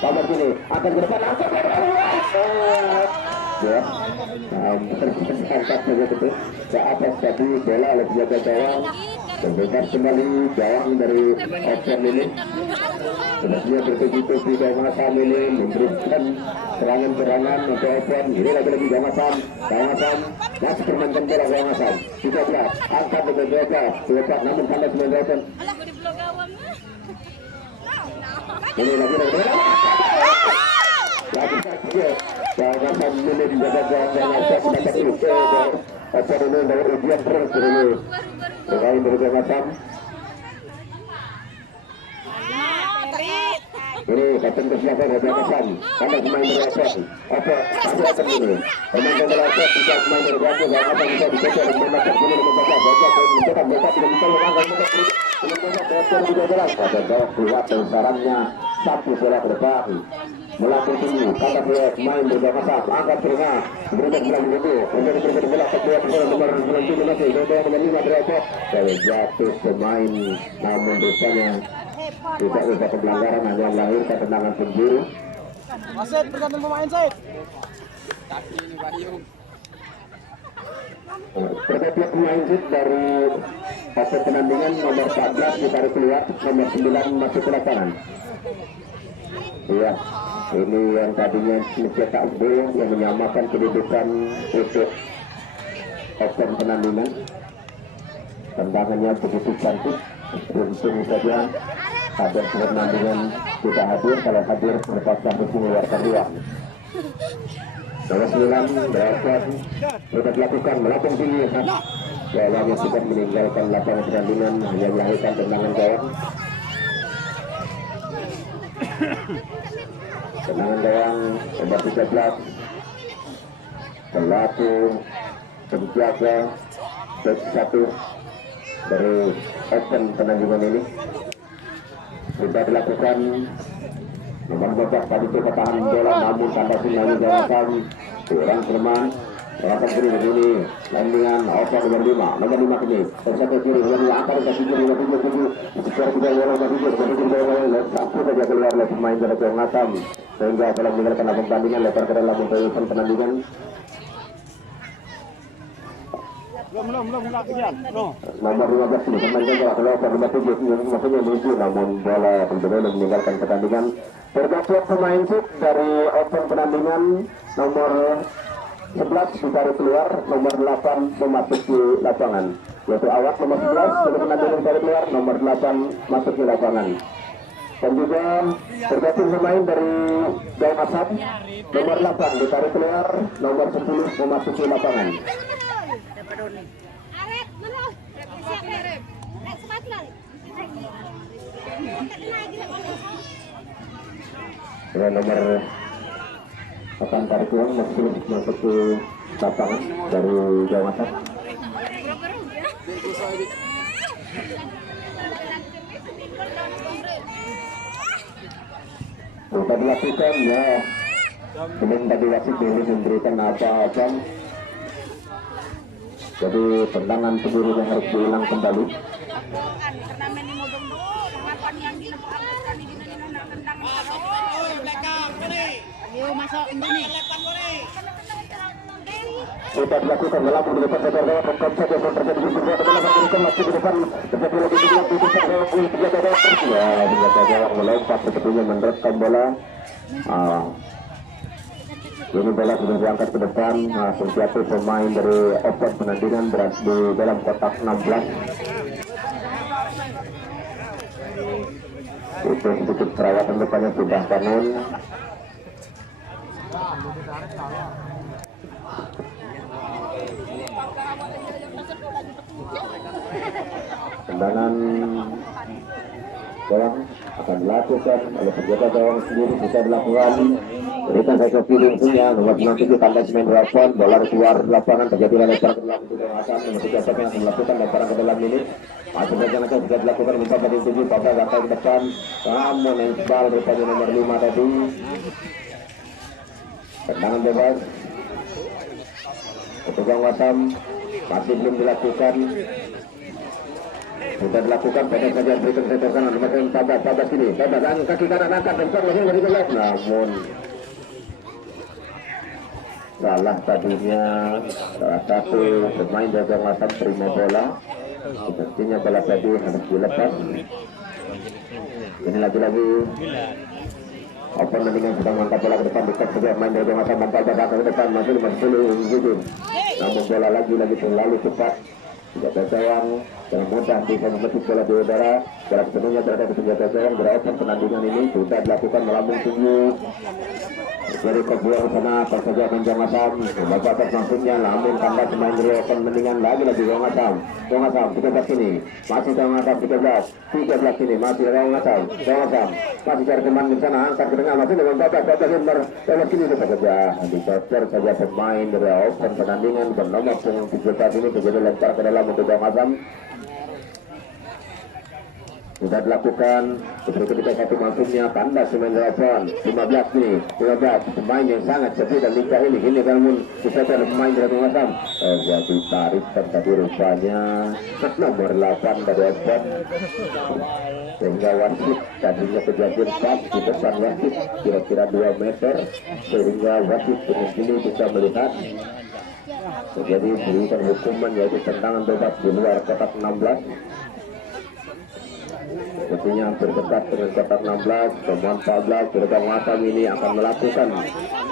Babat ini akan ke depan ya, terangkat begitu ke atas tadi bola oleh penjaga gawang. Terdekat kembali gawang dari Everton ini. Sebenarnya bertujuh-tujuh Jang Matam ini memberikan serangan-serangan untuk Everton. Ini lagi-lagi Jang Matam masih permainkan bola Jang Matam. 13 angkat ke 12 namun kandas main Everton. Ini lagi Jang Matam ini dijaga gawang Jang Matam dapat itu Everton ini dari ujian terus dulu bermain dari Jang Matam. Ini kapten ke-11 dari Jang Matam karena pemain dari Everton masih akan ini pemain dari Everton bisa pemain dari Jang Matam bisa dikejar dan memasak ini mencetak mereka tidak bisa melanggar pada gawang keluar dari sarangnya. Satu bola ke depan melapor tinggi kata pemain dari Jang Matam angkat tengah berikan bola begitu untuk berikan bola kedua nomor 9 masih nomor 5 derajat dari jatuh pemain namun rupanya tidak bisa pelanggaran hanya melahirkan tendangan penjuru. Wasit bergantung pemain Said. Terdapat pemain dari fase penandingan nomor 14 ditarik keluar, nomor 9 masuk ke lapangan. Iya, ini yang tadinya mencetak gol yang menyamakan kedudukan untuk open penandingan. Tendangannya begitu cantik, untung saja hadir penandingan tidak hadir. Kalau hadir terpaksa harus mengeluarkan ruang. Nomor 9 Everton sudah dilakukan melapung tinggi Bolanya sudah meninggalkan lapangan pertandingan, hanya melahirkan tendangan gawang. Tendangan gawang nomor 13 pelaku penjaga back 1 dari open pertandingan ini sudah dilakukan. Nomor 12 tadi coba tahan bola, namun tanpa sinyal jawatan kurang Sleman. Melakukan kiri begini, landingan open nomor 5 kini tersatu kiri, lalu angkat ke kiri, nomor 7 skor juga bola nomor 7 satu saja keluar oleh pemain dari Ngatam sehingga telah meninggalkan lapangan pertandingan, lebar ke dalam untuk pertandingan. Nomor 15 ini pemain jaga keluar nomor 7 maksudnya menuju, namun bola benar-benar meninggalkan pertandingan. Terdapat pemain sub dari open pertandingan nomor 11 ditarik keluar, nomor 8 memasuki lapangan, yaitu awak nomor 11 sudah penampilan ditarik keluar, nomor 8 masuk ke lapangan. Dan juga tergabung pemain dari Daun Asap, nomor 8 ditarik keluar, nomor 10 memasuki lapangan. Dengan nomor akan tarik uang masuk ke lapangan dari Jawa Barat. Sudah dilakukan ya. Belum tadi wasit belum memberikan apa-apa. Jadi tendangan sendiri yang harus diulang kembali. Sudah dilakukan melakukan di depan saudara bukan saja yang terjadi di sebelah melakukan lagi di depan terjadi lagi di sebelah melompat sepertinya menerapkan bola. Ini bola sudah diangkat ke depan. Terjatuh pemain dari open penandingan berada di dalam kotak 16. Itu sedikit perawatan depannya sudah bangun. Tendangan gawang akan dilakukan oleh penjaga gawang sendiri, bisa dilakukan. Berikan saya ke pilih punya nomor 97 tanda semen Raffan, bola keluar lapangan, terjadi lemparan ke dalam untuk akan nomor 3 yang akan melakukan lemparan ke dalam ini. Masih rencana bisa dilakukan umpan dari 7 pada langkah ke depan, namun yang sebal rupanya nomor 5 tadi. Tendangan bebas petugang Watam masih belum dilakukan. Sudah dilakukan, pendek saja berikan ke kanan, memakai tabas sini, tabas kaki kanan angkat dan langsung dari belakang. Namun salah tadinya salah satu pemain jaga Watam terima bola. Sepertinya bola tadi harus dilepas. Ini lagi-lagi open mendingan sedang mengangkat bola ke depan, dekat saja main dari Watam mengangkat bola ke depan, masih jujur. Namun bola lagi terlalu cepat. Penjaga gawang dengan mudah bisa memetik bola di udara. Bola sepenuhnya terhadap penjaga gawang beropen penandingan ini sudah dilakukan melambung tinggi. Dari kebuang sana apa saja Panjang Asam membaca atas langsungnya, namun tanda pemain dari open mendingan lagi Gawang Asam 13 ini masih Gawang Asam 13 ini masih Gawang Asam masih cari teman di sana, angkat ke tengah masih dengan bapak nomor lewat sini saja dikotor saja pemain dari open penandingan bernama punggung 13 ini terjadi lempar ke dalam untuk Gawang Asam. Sudah dilakukan ketika satu masuknya tanda semen Raffan 15 nih 15 pemain yang sangat sepi dan lincah ini namun bisa ada pemain dari Pengasam jadi tarik tadi rupanya nomor 8 dari Open sehingga wasit tadinya kejadian pas di depan wasit kira-kira 2 meter sehingga wasit dengan sini bisa melihat jadi berikan hukuman yaitu tendangan bebas di luar kotak 16. Sepertinya hampir dekat dengan kotak 16, temuan 14, Gerbang Watam ini akan melakukan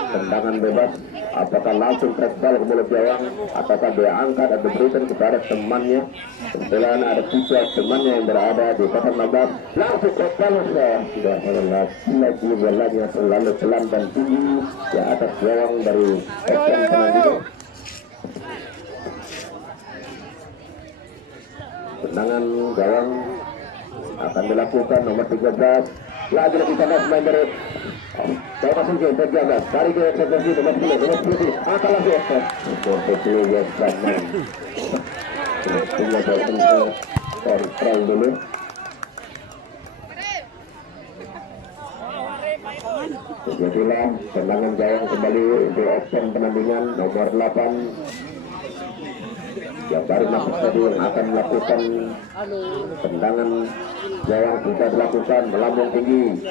tendangan bebas. Apakah langsung track ball ke mulut gawang, ataukah dia angkat atau berikan kepada temannya. Kebetulan ada 3 temannya yang berada di kotak 16, langsung track ball sudah lagi bolanya selalu pelan dan tinggi di atas gawang dari Open penandingan. tendangan gawang akan dilakukan nomor 13 lagi tandas main dari saya masuk ke terjaga tarik ke eksekusi nomor 10 akan langsung ekspert untuk yes main punya kontrol dulu. Jadilah tendangan gawang kembali di option penandingan nomor 8 yang baru masuk tadi yang akan melakukan tendangan gawang bisa dilakukan melambung tinggi.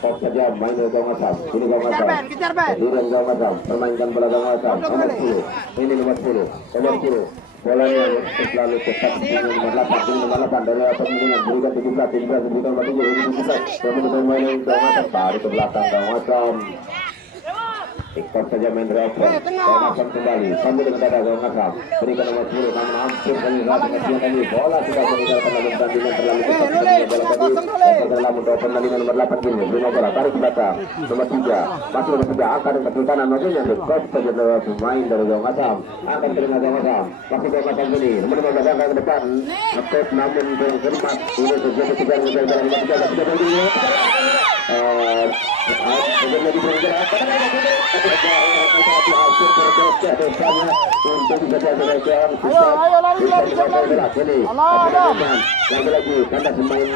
Kok saja main dari gawang asam. Ini gawang asam. Jadi gawang asam permainkan bola gawang asam. Nomor 10. Ini nomor 10. Nomor 10. Bolanya selalu cepat dengan nomor 8. Ini nomor 8 dari pemilihan berikan 17 berikan nomor 7 ini bisa. Kemudian main gawang asam tarik ke belakang gawang asam. Ikut saja main dari option. Gawang asam kembali sambil kepada gawang asam. Berikan nomor 10 namun hampir kali kali bola sudah meninggalkan dalam pertandingan terlalu cepat dalam pertandingan nomor 8 ini. Lima bola tarik ke belakang nomor 3 masih nomor 3 akan ke kanan maksudnya ikut saja pemain dari gawang asam akan terima gawang asam masih gawang asam ini nomor 15 akan ke depan ikut namun bergerak ini terjadi kejar dalam nomor 3 sudah berdiri lagi bergerak lagi kandang pemain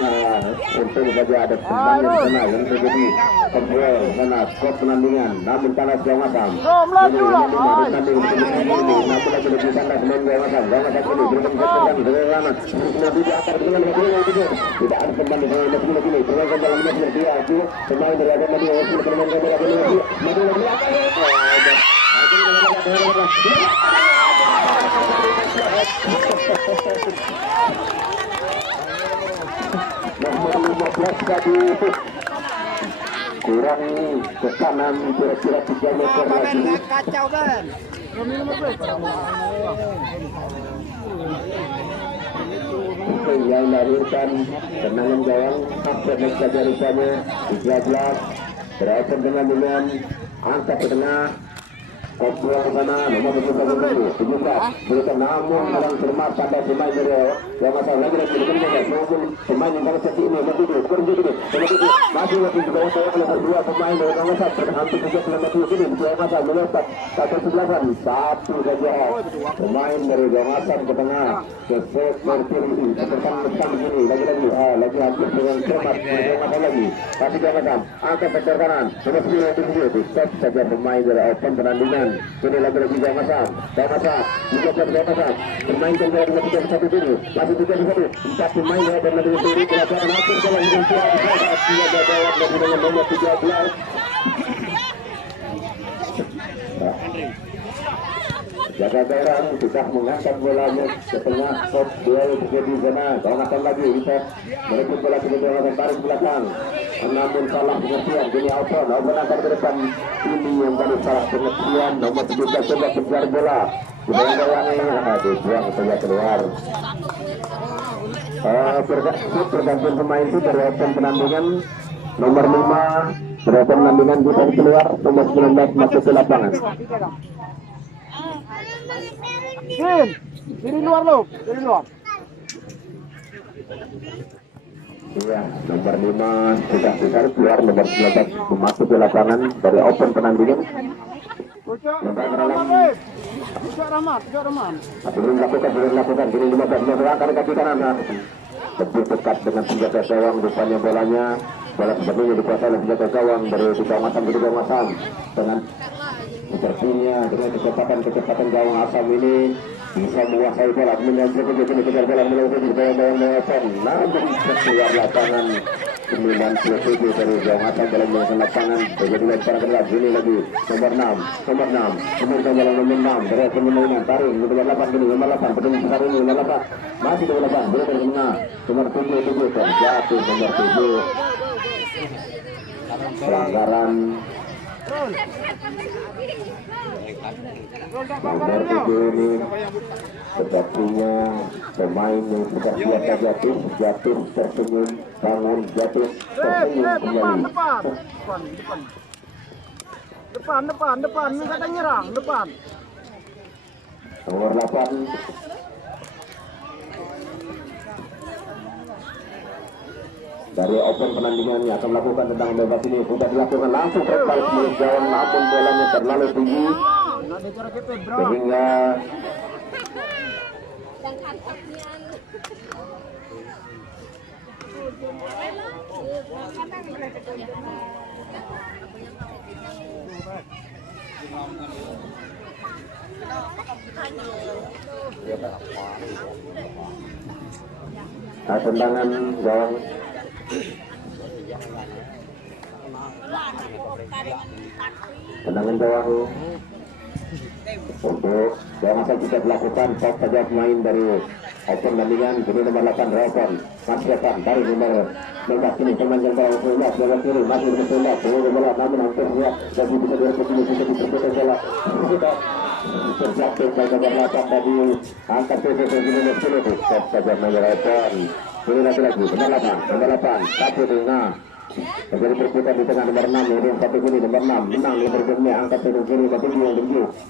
untuk saja ada pemain yang terjadi kontrol karena skor penandingan namun kalah gawang asam namun lagi kandang pemain gawang asam ini bermain tidak ada pemain pemain dari ada kurang ke kanan kira-kira 3 meter lagi kacau kan yang melahirkan tendangan gawang sampai saja rupanya 13 berakhir dengan angkat ke tengah Kopua ke sana nomor 17 berikan namun dalam cermat pada pemain dari yang masalah lagi namun pemain yang sangat seperti ini nomor 7 masih juga oleh dua pemain dari nomor 1 hampir saja nomor 7 ini dua masalah melompat satu saja pemain dari Gamasan ke tengah seperti ini begini lagi hampir dengan cermat lagi tapi Gamasan angkat ke kanan nomor 10 stop saja pemain dari open penandingan ini lagi Gawang Asam bermainkan bola dengan 3-1 dulu masih 3-1 4 pemain dan lebih dari belakang hampir dalam Indonesia dia gawang dengan nomor 13 jaga gawang sudah mengangkat bolanya ke tengah stop duel terjadi di sana gawang akan lagi bisa merebut bola ke belakang tarik belakang namun salah pengertian jadi Alfon akan ke depan ini yang tadi salah pengertian nomor 17 coba kejar bola gawangnya buang saja keluar pergantian pemain itu berlakukan penandingan nomor 5 berlakukan penandingan di keluar nomor 19 masuk ke lapangan dari luar lo dari luar iya, nomor 5 sudah besar keluar nomor 19 masuk ke lapangan dari open penandingan. Belum lakukan. Kini 15 akan kaki kanan. Lebih dekat dengan senjata gawang depannya bolanya. Bola sebenarnya dikuasai oleh senjata gawang dari Gawang Asam dengan sepertinya dengan kecepatan Gawang Asam ini bisa menguasai bola kejar bola melalui bayang-bayang namun keluar lapangan 97 dari Gawang Asam dalam melakukan lapangan terjadi lemparan ke dalam ini lagi nomor 6 kemudian nomor 6 dari kemenangan taring nomor 8 ini nomor 8 peduli besar ini nomor 8 masih nomor 8 boleh dari tengah nomor 7 terjatuh nomor 7 pelanggaran nomor 7 ini sepertinya pemain yang sudah biasa jatuh tersenyum bangun jatuh tersenyum kembali depan minta nyerang depan nomor 8 dari open penandingannya akan melakukan tendangan bebas ini. Sudah dilakukan langsung terbalik milik gawang, namun bolanya terlalu tinggi sehingga tendangan gawang untuk gawang asal tidak dilakukan. Stop saja pemain dari open tandingan. Ini nomor 8 Rapan masih datang dari nomor 12 ini pemain yang bawa 12 kiri masih berselat bola namun hampir ya lagi bisa direkrut bisa diperkuat bola terjatuh pada nomor 8 tadi angkat PSS nomor 10. Stop saja nomor 8 ini lagi nomor 8 satu tengah terjadi perputaran di tengah nomor 6 ini satu kiri nomor 6 menang nomor 9 angkat nomor kiri nomor 7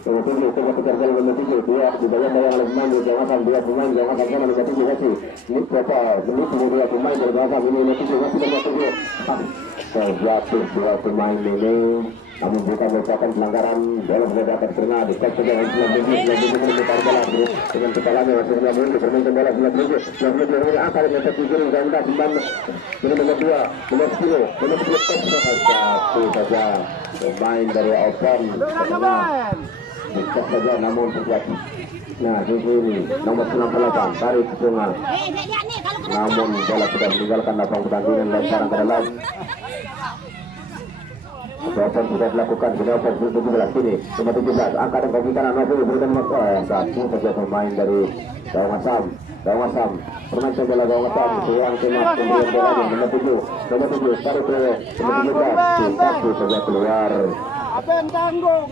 nomor 7 coba kejar jalan nomor 7 dua dibayang-bayang oleh pemain jangan dua pemain jangan sama nomor 7 masih ini berapa menit dua pemain dari belakang ini nomor 7 masih nomor 7 terjatuh dua pemain ini namun bukan merupakan pelanggaran bola dapat kena di kaki dengan 9 meter bola dengan kepalanya masih 9 menit permainan bola 9 menit angkat meter 7 dan ini nomor 2 nomor 10 jatuh saja pemain dari open dekat saja namun terjatuh. Nah ini nomor 98 tarik sungai namun bola sudah meninggalkan lapang pertandingan dan sekarang ke dalam. Open sudah dilakukan sudah open 17 ini nomor 17 angkat dan kaki kanan masuk berikan satu saja pemain dari gawang Asam permain bola gawang Asam yang kemas kemudian bola nomor 7 tarik ke nomor 17 satu saja keluar. Apa yang tanggung?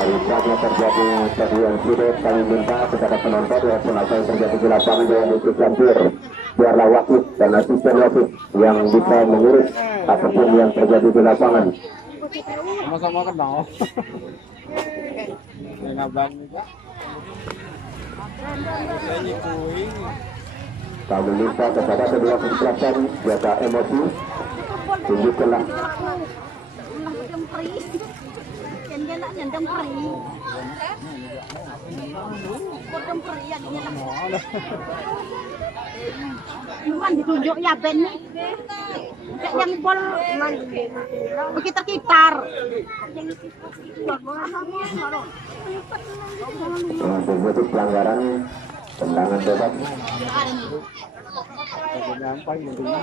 Rupanya terjadi tadi yang sudah kami minta kepada penonton walaupun apa yang terjadi di lapangan jangan ikut campur, biarlah wasit dan asisten wasit yang bisa mengurus apapun yang terjadi di lapangan. Sama-sama kenal. Ngabang juga. Kami minta kepada kedua penjelasan jaga emosi, tunjukkanlah Cuman ditunjuk ya Ben nih. Yang bol berkitar-kitar. sesuatu pelanggaran tendangan bebas. Nyampai intinya.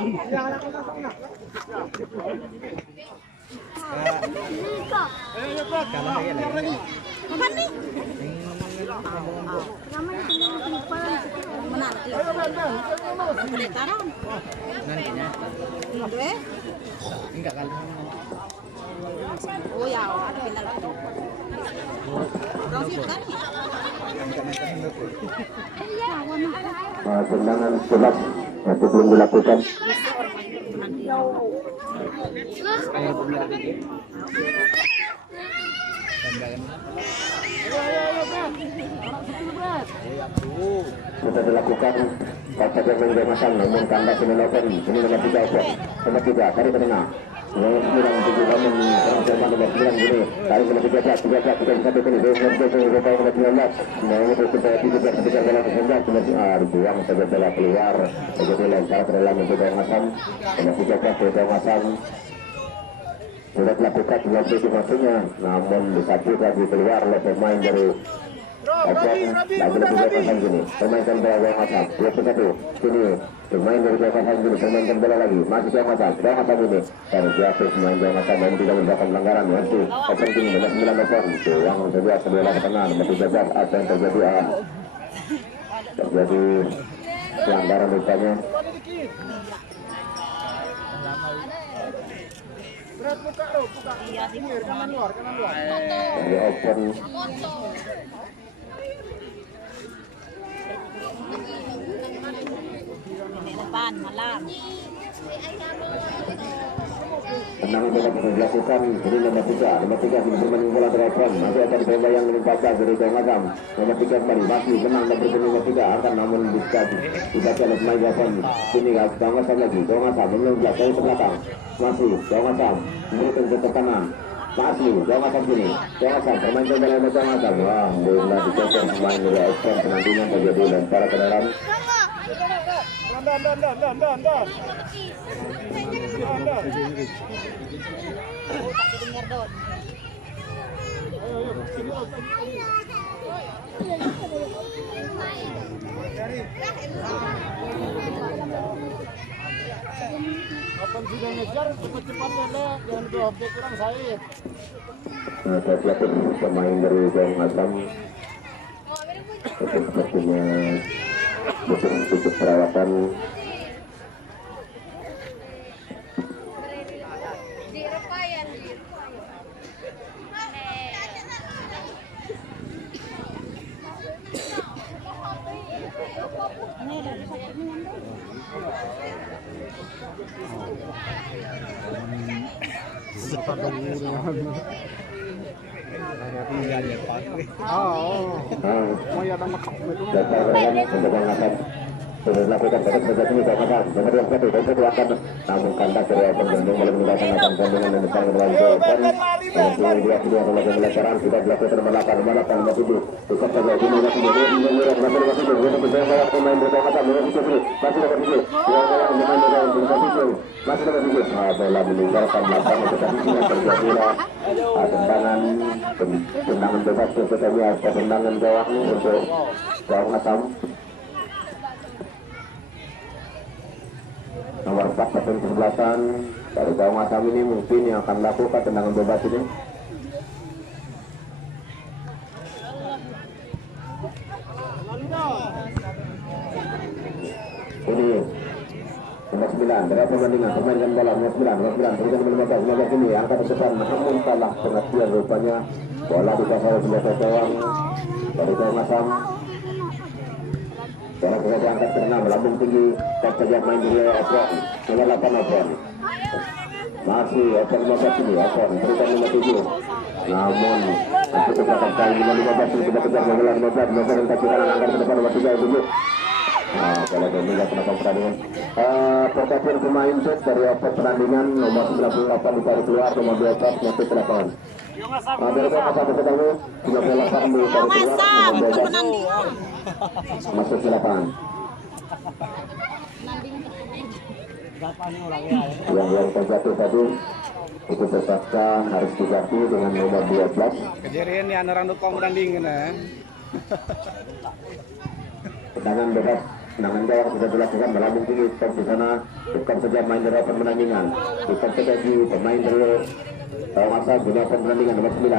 Enggak kali. Oh ya, ada final. Tendangan bebas masih belum dilakukan. Sudah dilakukan kata yang menjamakan namun kandas ini open ini nomor 3 open nomor 3 tarik ke tengah nomor 9 7 namun sekarang Jerman nomor 9 gini tarik nomor 13 satu kali nomor 19 supaya 17 ketika bola kesendat dibuang saja bola keluar begitu lempar ke dalam untuk Masam nomor 13 untuk Masam sudah dilakukan dengan situasinya namun disatu lagi keluar oleh pemain dari lagi lebih pasang gini pemainkan bola gawang Masam 21 sini pemain dari gawang Masam gini pemainkan bola lagi masih gawang Masam ini dari jatuh pemain gawang Masam dan tidak mendapatkan pelanggaran nanti open gini nomor 9 open yang kedua sebelah ke tengah nomor 13 apa yang terjadi pelanggaran rupanya. Dari open Depan malam. Tendangan bebas sudah dilakukan. Ini nomor 3 kini bermain bola teropong. Masih akan coba yang menempatkan dari Gawang Asam. Nomor 3 kembali masih menang dan bermain nomor 3 akan namun dibaca oleh pemain Gawang. Kini Gawang Asam lagi. Gawang Asam menembak dari belakang. Masih Gawang Asam memberikan ke kanan. Masih Gawang Asam kini. Gawang Asam bermain coba oleh Gawang Asam. Wah, bola dicocok pemain dari Asam. Penandingan terjadi lempar ke dalam. Kapan sudah ngejar cepat-cepat ya, jangan dua kurang Said. Siapapun pemain dari Gawang Asam itu sepertinya butuh sedikit perawatan. Sudah dilakukan pada proses ini Gawang Asam nomor 21 dan keluarkan namun kandas dari penggandung boleh menggunakan akan sambungan dan depan kedua jawaban nomor 22 melakukan pelajaran sudah dilakukan nomor 8 nomor 7 cukup saja ini nomor 7 pemain dari Gawang Asam nomor 7 masih nomor 7 pemain dari masih nomor 7 bola meninggalkan lapangan tetapi tidak terjadilah tendangan bebas sebenarnya tendangan gawang untuk Gawang Asam. Nomor 4 kesebelasan dari Gawang Asam ini mungkin yang akan lakukan tendangan bebas ini. Ini nomor 9 dari pertandingan pemainkan bola nomor 9 berikan nomor 15 ini angkat ke depan namun salah pengertian rupanya bola dikasih oleh sebelah gawang dari Gawang Asam. Bola sudah diangkat ke enam melambung tinggi dan saja main di Opon nomor 8 Opon masih Opon 15 ini Opon berikan nomor 7 namun untuk kesempatan kali nomor 15 ini sudah kejar bola 15 yang kaki kanan angkat ke depan nomor 3 dulu. Nah, kalau ini tidak pernah pertandingan pergabungan pemain set dari Opon pertandingan nomor 98 ditarik keluar nomor 12 masih ke depan. Dari Gawang Asam ketemu 38 ditarik keluar nomor 12 masuk ke depan. Yang terjatuh tadi itu terpaksa harus diganti dengan nomor 12. Kejadian ya orang dukung beranding kan. Tendangan bebas, tendangan gawang sudah dilakukan melambung tinggi di sana. Bukan saja main dari pertandingan, bukan saja di pemain dari Gawang Asam punya pertandingan nomor 9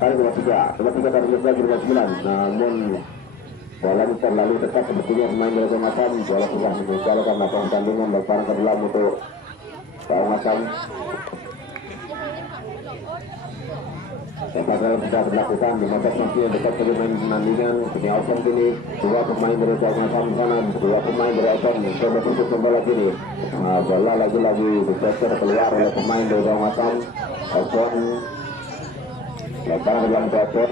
kali nomor 3 dari nomor 9 namun bola itu terlalu dekat sebetulnya pemain dari Gawang Asam. Bola sudah meninggalkan lapangan pertandingan lemparan ke dalam untuk Gawang Asam. Lemparan sudah dilakukan 15 masih yang dekat dari pemain pertandingan. Kini Opon kini 2 pemain dari Gawang Asam sana, 2 pemain dari Opon coba tutup bola kini. Bola lagi-lagi dicecer keluar oleh pemain dari Gawang Asam. Opon lemparan ke dalam Opon.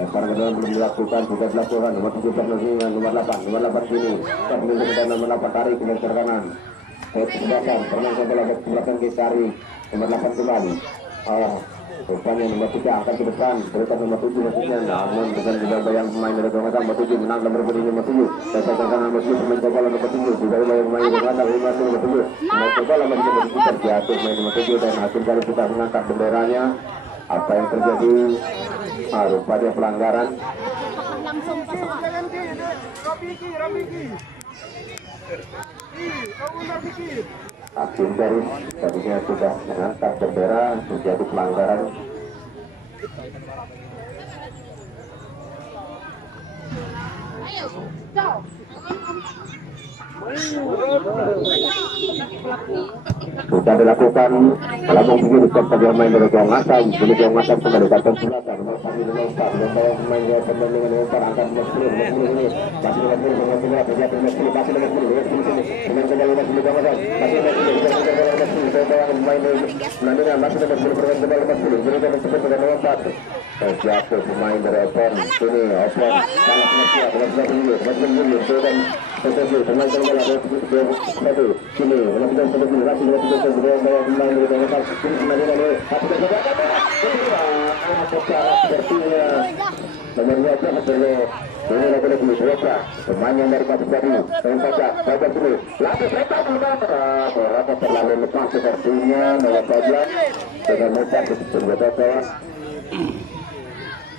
Lemparan ke dalam belum dilakukan, sudah dilakukan nomor 17 nomor 8 sini kita nomor 8 tarik ke belakang kanan kesebelasan pernah ke belakang kita tarik nomor 8 kembali. Rupanya nomor 3 akan ke depan berikan nomor 7 maksudnya namun dengan bayang pemain dari Gawang Asam nomor 7 menang dan berbeda nomor 7 dan katakan nomor 7 pemain bola nomor 7 juga bayang pemain dari Gawang Asam nomor 7 pemain bola nomor 7 jatuh main nomor 7 dan hakim kali sudah mengangkat benderanya. Apa yang terjadi? Rupanya pelanggaran. Langsung pasangan. Hakim garis tadinya sudah mengangkat bendera menjadi pelanggaran. Ayo, go. Sudah dilakukan melambung tinggi di sektor pemain dari Gong Asam. Ini Gong Asam kembali datang ke belakang. Masih dilempar, membawa pemain dari pertandingan lempar angkat Mesir ini masih dengan bola dengan bola terjadi Mesir masih dengan bola sini dengan kembali Mesir Gong Asam masih dengan pemain dari pertandingan masih dengan bola bermain kembali Mesir ini dengan cepat dengan lempar. Jatuh pemain dari Opon ini Opon salah Mesir dengan ini dan Tetapi pemain kembali satu sini melakukan seperti masih melakukan sebuah pemain dari Gong Asam ini kembali dari sepertinya nomornya apa perlu ini lagi berapa pemain yang dari Pasir Jadi yang saja dulu lapis lepas berapa terlalu lepas sepertinya nomor 14 dengan mudah berjaya tewas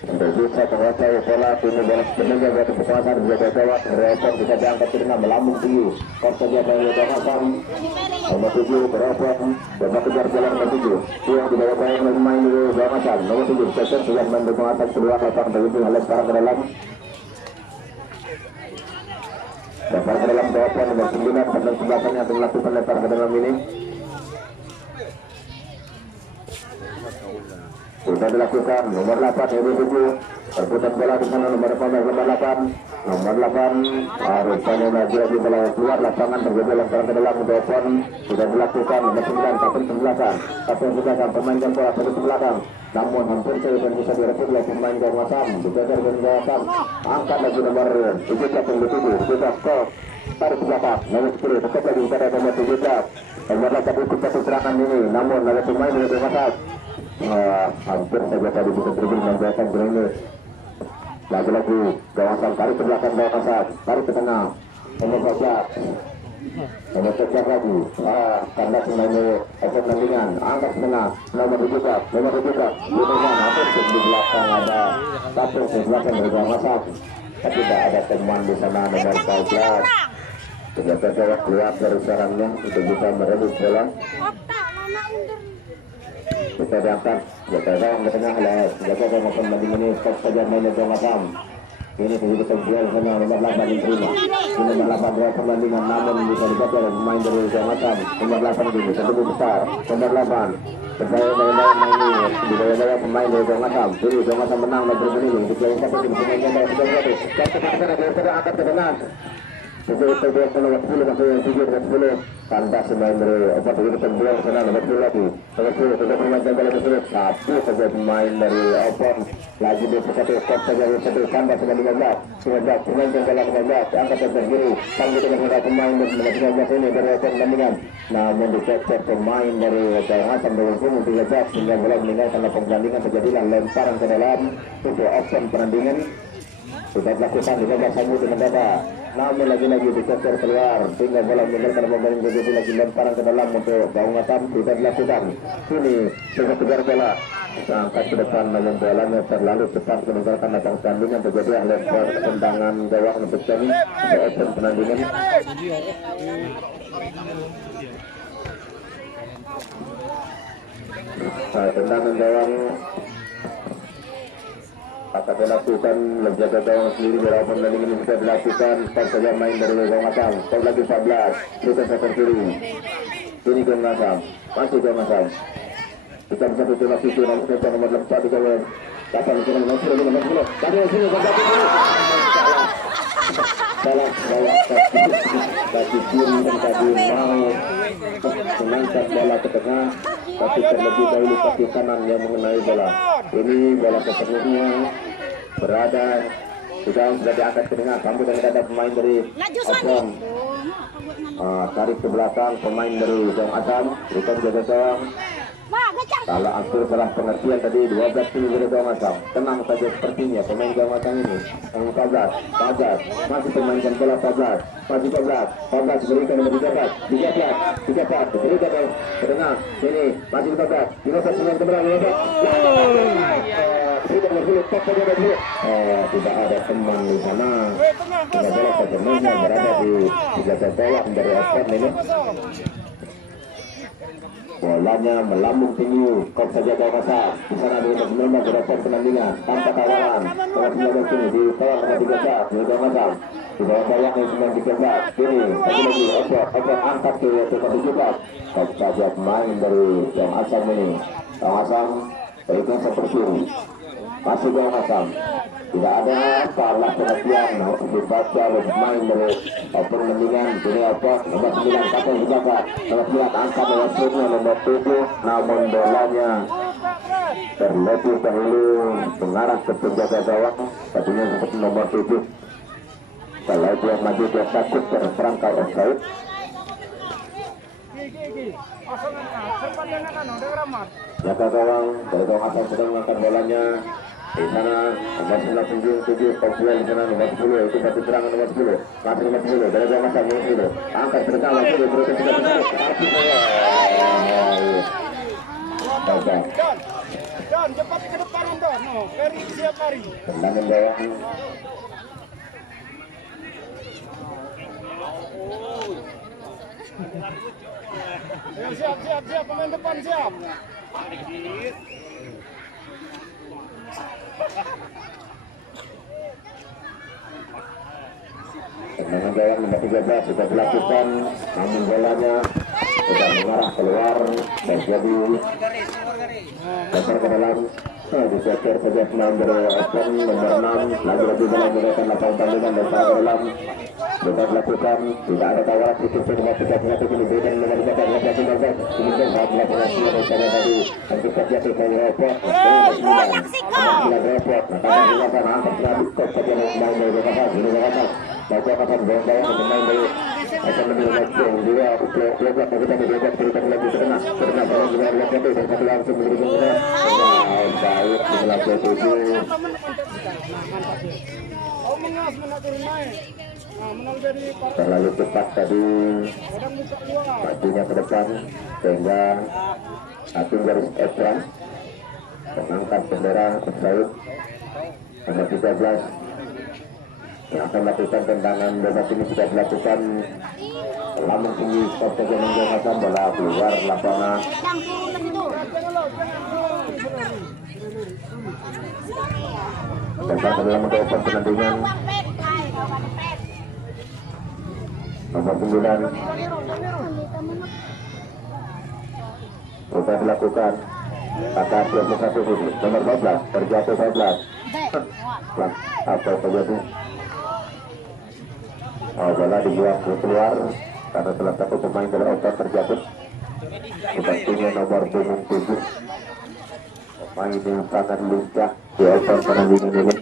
untuk bisa menguasai bola ini bola sebenarnya buat kekuasaan berjaya tewas repot bisa diangkat dengan melambung tinggi kok saja dari Gong Asam nomor 7 berapa coba kejar jalan nomor 7 yang di bawah saya pemain dari Gong Asam nomor 7 Cesar sudah mendukung atas keluar lapang begitu lempar ke dalam lempar ke dalam bawah nomor 9 pada sebelahnya akan melakukan lempar ke dalam ini sudah dilakukan nomor 8 nomor 7 perputaran bola di sana nomor 8 harusnya lagi bola keluar lapangan terjadi lempar ke dalam telepon sudah dilakukan nomor 9 kapten pemainkan bola satu ke belakang namun hampir saja bisa direbut oleh pemain Gong Asam dikejar Gong Asam angkat lagi nomor 7 kapten 7 kok tarik ke belakang nomor 10 tetap lagi pada nomor 7 nomor 8 ikut satu serangan ini namun ada pemain dari Gong Asam hampir saja tadi bisa dribble membiarkan ini lagi-lagi Gong Asam tarik ke belakang Gong Asam tarik ke tengah nomor 14 lagi karena sebenarnya pertandingan angkat ke tengah nomor 7 di tengah hampir di belakang ada satu di belakang dari Gong Asam tapi tidak ada teman di sana nomor 14 ternyata keluar dari sarangnya untuk bisa merebut bola kita diangkat jaga gawang ke tengah lah jaga gawang pembanding ini stop saja mainnya Gong Asam ini begitu terjual sana nomor 8 diterima ini nomor 8 dua pertandingan namun bisa dibaca oleh pemain dari Gong Asam nomor 8 ini tentu besar nomor 8 berdaya-daya main ini berdaya-daya pemain dari Gong Asam jadi Gong Asam menang dan berbenihing di pelayan satu tim pemainnya dari Gong Asam dan tengah-tengah dia sedang angkat ke tengah sesuai nomor 10 masuk yang 7 dengan 10 kandas pemain dari obat itu terbuang ke sana nomor 10 lagi nomor 10 sudah pemain jaga nomor 10 satu saja pemain dari obat lagi di satu stop saja satu kandas dengan 15 pemain jaga 15 angkat ke kiri sambil dengan pemain dari 15 ini dari obat pertandingan namun dicek pemain dari Gong Asam dengan punggung 13 sehingga bola meninggalkan pertandingan terjadilah lemparan ke dalam untuk opsi pertandingan sudah dilakukan 15 sambut dengan dada namun lagi-lagi dikejar keluar tinggal bola meninggalkan pemain jadi lagi lemparan ke dalam untuk Gong Asam sudah dilakukan ini sudah kejar bola angkat ke depan namun bolanya terlalu cepat meninggalkan datang tandingan terjadi lempar tendangan gawang untuk kami untuk opsi pertandingan tendangan gawang akan dilakukan menjaga gawang sendiri berapa pertandingan ini bisa dilakukan stop saja main dari Gong Asam stop lagi 14 bukan sektor kiri ini Gong Asam masih Gong Asam kita bisa tutup lagi itu nomor 4 di kawan dapat itu nomor 10 tadi sini salah kaki kiri dan kaki mau mengangkat bola ke tengah tapi terlebih dahulu kaki kanan yang mengenai bola ini bola sepenuhnya berada sudah diangkat ke tengah sambut dan ada pemain dari Opon tarik ke belakang pemain dari Gong Asam berikan jaga gawang kalau atur salah pengertian tadi 12 dari Gong Asam tenang saja sepertinya pemain Gong Asam ini yang 14 masih pemainkan bola 14 masih 14 berikan nomor 13 berikan ke tengah ini masih 15 9 ke belakang tidak ada teman di sana tidak boleh pemainnya berada di jaga gawang dari Opon ini bolanya melambung tinggi kok saja Gong Asam di sana dengan benar berapa pertandingan tanpa kawalan kalau 19 ini di kawan nomor 13 di Gong Asam Di bawah sayang yang 9-13. Kini lagi oper angkat ke 17. Saja main dari Jam Asam ini. Jam Asam berikan seperti masih Jam Asam. Tidak ada salah perhatian dibaca oleh pemain dari oper mendingan. Kini oper nomor 9 kata dijaga. Nomor 9 angkat nomor 10 nomor 7. Namun bolanya terlebih dahulu mengarah ke penjaga gawang. Tadinya seperti nomor 7. Kalau dia maju dia takut terperangkap offside. Jaga gawang dari gawang atas sedang mengangkat bolanya. Di sana nomor 97 Populer di sana nomor 10 itu satu serangan nomor 10 masih nomor 10 dari gawang atas nomor 10 angkat berkala itu terus tidak benar tapi Dan cepat ke depan Don. No, Ferry siap lari. tendangan gawang. Ya, siap pemain depan siap. Tendangan gawang nomor 13 sudah dilakukan, namun bolanya sudah mengarah keluar dan jadi dasar ke dalam. Diseker saja pemain dari Open nomor 6 lagi-lagi bola menggunakan lapangan tandingan dan ke dalam sudah dilakukan, tidak ada tawaran itu nomor 13 ini berikan nomor 13 kemudian melakukan dari sana tadi dan kita jatuh ke repot nomor 9 repot maka menggunakan angkat lagi kok saja main dari Jakarta ini Jakarta melakukan bola pemain dari akan lebih langsung dia kelebak kita berikan lagi karena bola dengan lagi dan satu langsung berikutnya baik melakukan tujuh Mengas mengatur main. Nah, menang dari terlalu cepat tadi majunya ke depan sehingga hakim garis ekran mengangkat bendera offside nomor 13 yang akan melakukan tendangan bebas ini sudah dilakukan lamun tinggi skor saja menggunakan bola keluar lapangan. Dasar ke dalam untuk pertandingan nomor 9 sudah dilakukan kata 21 nomor 12 terjatuh 12 apa terjadi bola dibuang keluar karena salah satu pemain dari otot terjatuh sepertinya nomor 7 pemain yang sangat lincah di otot pertandingan ini.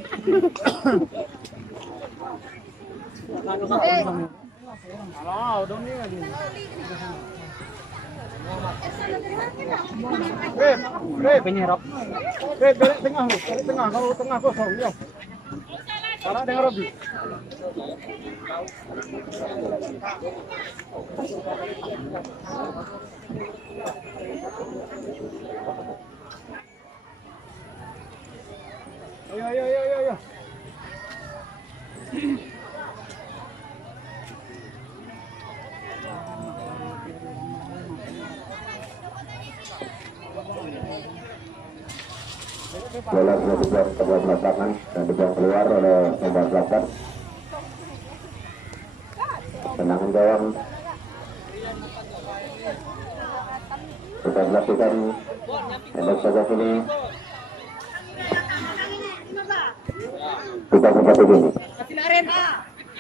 Penyerap. Dari tengah kalau tengah kosong ya. Salah dengan Robi. Ayo. Bola sudah dibuang ke belakang dan dibuang keluar oleh nomor 8. Tendangan gawang sudah dilakukan tembak saja sini. Kita seperti ini.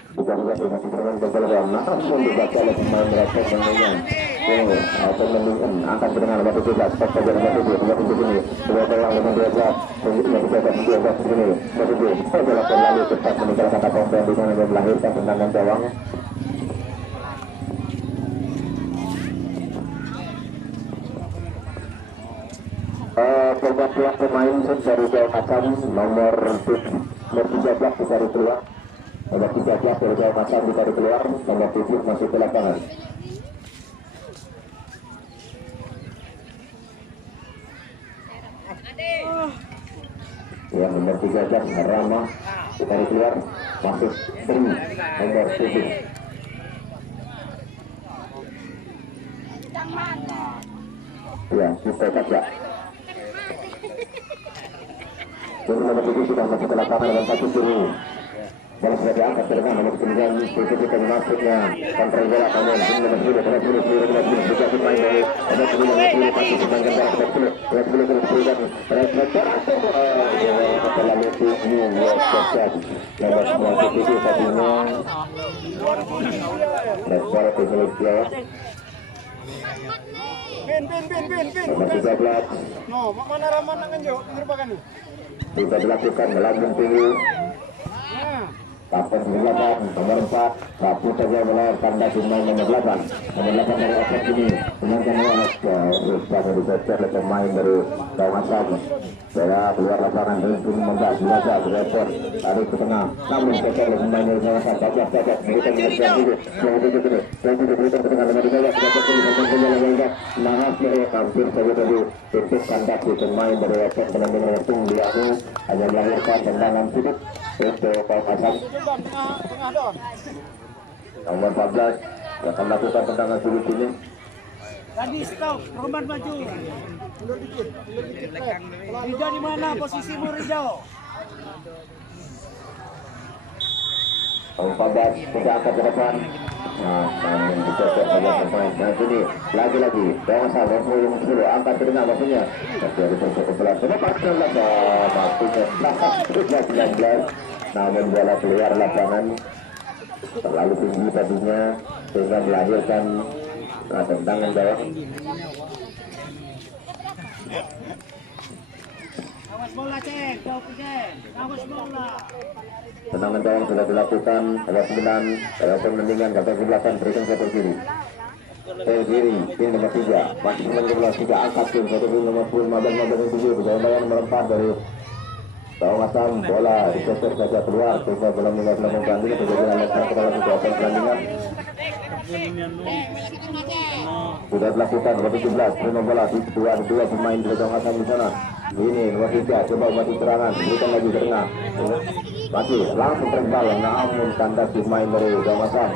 Kita masih bermain gagal gawang. Namun dibaca oleh pemain mereka pemainnya. Atau mendingin angkat dengan nomor 17 pas saja nomor 7 ini dua peluang nomor 12 ini nomor 7 adalah terlalu cepat meninggalkan kata pertandingan dan melahirkan tendangan gawang. Pembuat pemain dari Jauh Macam nomor 13 dicari keluar, nomor 13 dari Jauh Macam dicari keluar, nomor 7 masuk ke lapangan. Yang nomor 13 Rama ditarik keluar masuk Tri nomor 7. Ya kita kaca Tri nomor 7 sudah masuk ke lapangan dengan satu Tri bola sudah diangkat ke depan, nomor 9 posisi masuknya kontrol bola kamu nomor 10 juga pemain dari nomor 10 pasti dimainkan bola nomor 10 terlalu tinggi nomor 9 posisi satunya bola milik dia Bin. nomor 13 No, mana raman nangan jo, merupakan nih. juga dilakukan melambung tinggi. Nah, Papan 8, nomor 4, Rapu saja melawan tanda pemain nomor 8 dari Otak ini menangkan oleh dari Becer oleh pemain dari Kawasan. Saya keluar lapangan untuk membantu saja berepot tarik ke tengah, namun Becer oleh pemain dari Kawasan. Bajak berikan yang berikan ke tengah nomor 13 dapat menjalankan nahas mereka hampir saja tadi titik kandak di pemain dari Otak benar-benar tung dia hanya melahirkan tendangan sudut untuk Kawasan. tengah dong. Nomor 14 akan lakukan tendangan sudut ini. Tadi stop, Roman maju. Mundur dikit. Rijal di mana posisimu Rijal? Nomor 14 sudah angkat ke depan. Nah, namun dicocok oleh pemain. Nah, ini lagi-lagi Dewasa nomor 10 angkat ke tengah maksudnya. Tapi ada tercocok ke belakang. Kenapa 19 namun bola keluar lapangan terlalu tinggi tadinya sehingga melahirkan tendangan gawang. Awas bola cek, jauh cek. Awas bola. Tendangan gawang sudah dilakukan oleh 9 oleh pertandingan kata ke belakang berikan ke kiri. Kiri, tim nomor 3 masih nomor 3 angkat tim satu tim nomor 15 berjalan melempar dari Kawasan bola dicocok saja keluar sehingga bola mulai melakukan ini terjadi alasan dalam kekuatan pertandingan sudah dilakukan nomor 17 nomor bola dua pemain dari Kawasan di sana. Ini nomor 3 coba mati serangan berikan lagi ke tengah masih langsung terkebal namun tanda pemain dari Kawasan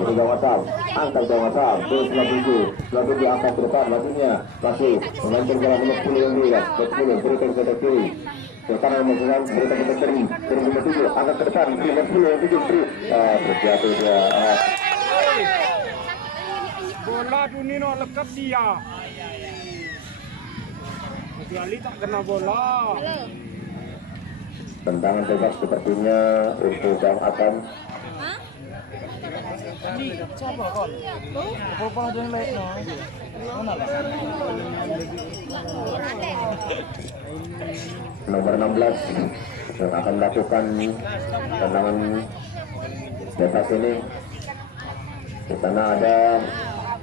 angkat Kawasan terus lebih angkat ke depan masih memainkan bola nomor 10 yang berikan 10 berikan ke kiri sekarang menggunakan berita dari nomor 7 angkat ke depan nomor 10 yang terjatuh dia Bola Dunino lekat dia. Kecuali tak kena bola. tendangan bebas sepertinya untuk Bang Akan. Siapa kon? Apa ada yang lain no? Mana lah? Nomor 16 yang akan melakukan tendangan bebas ini. Di sana ada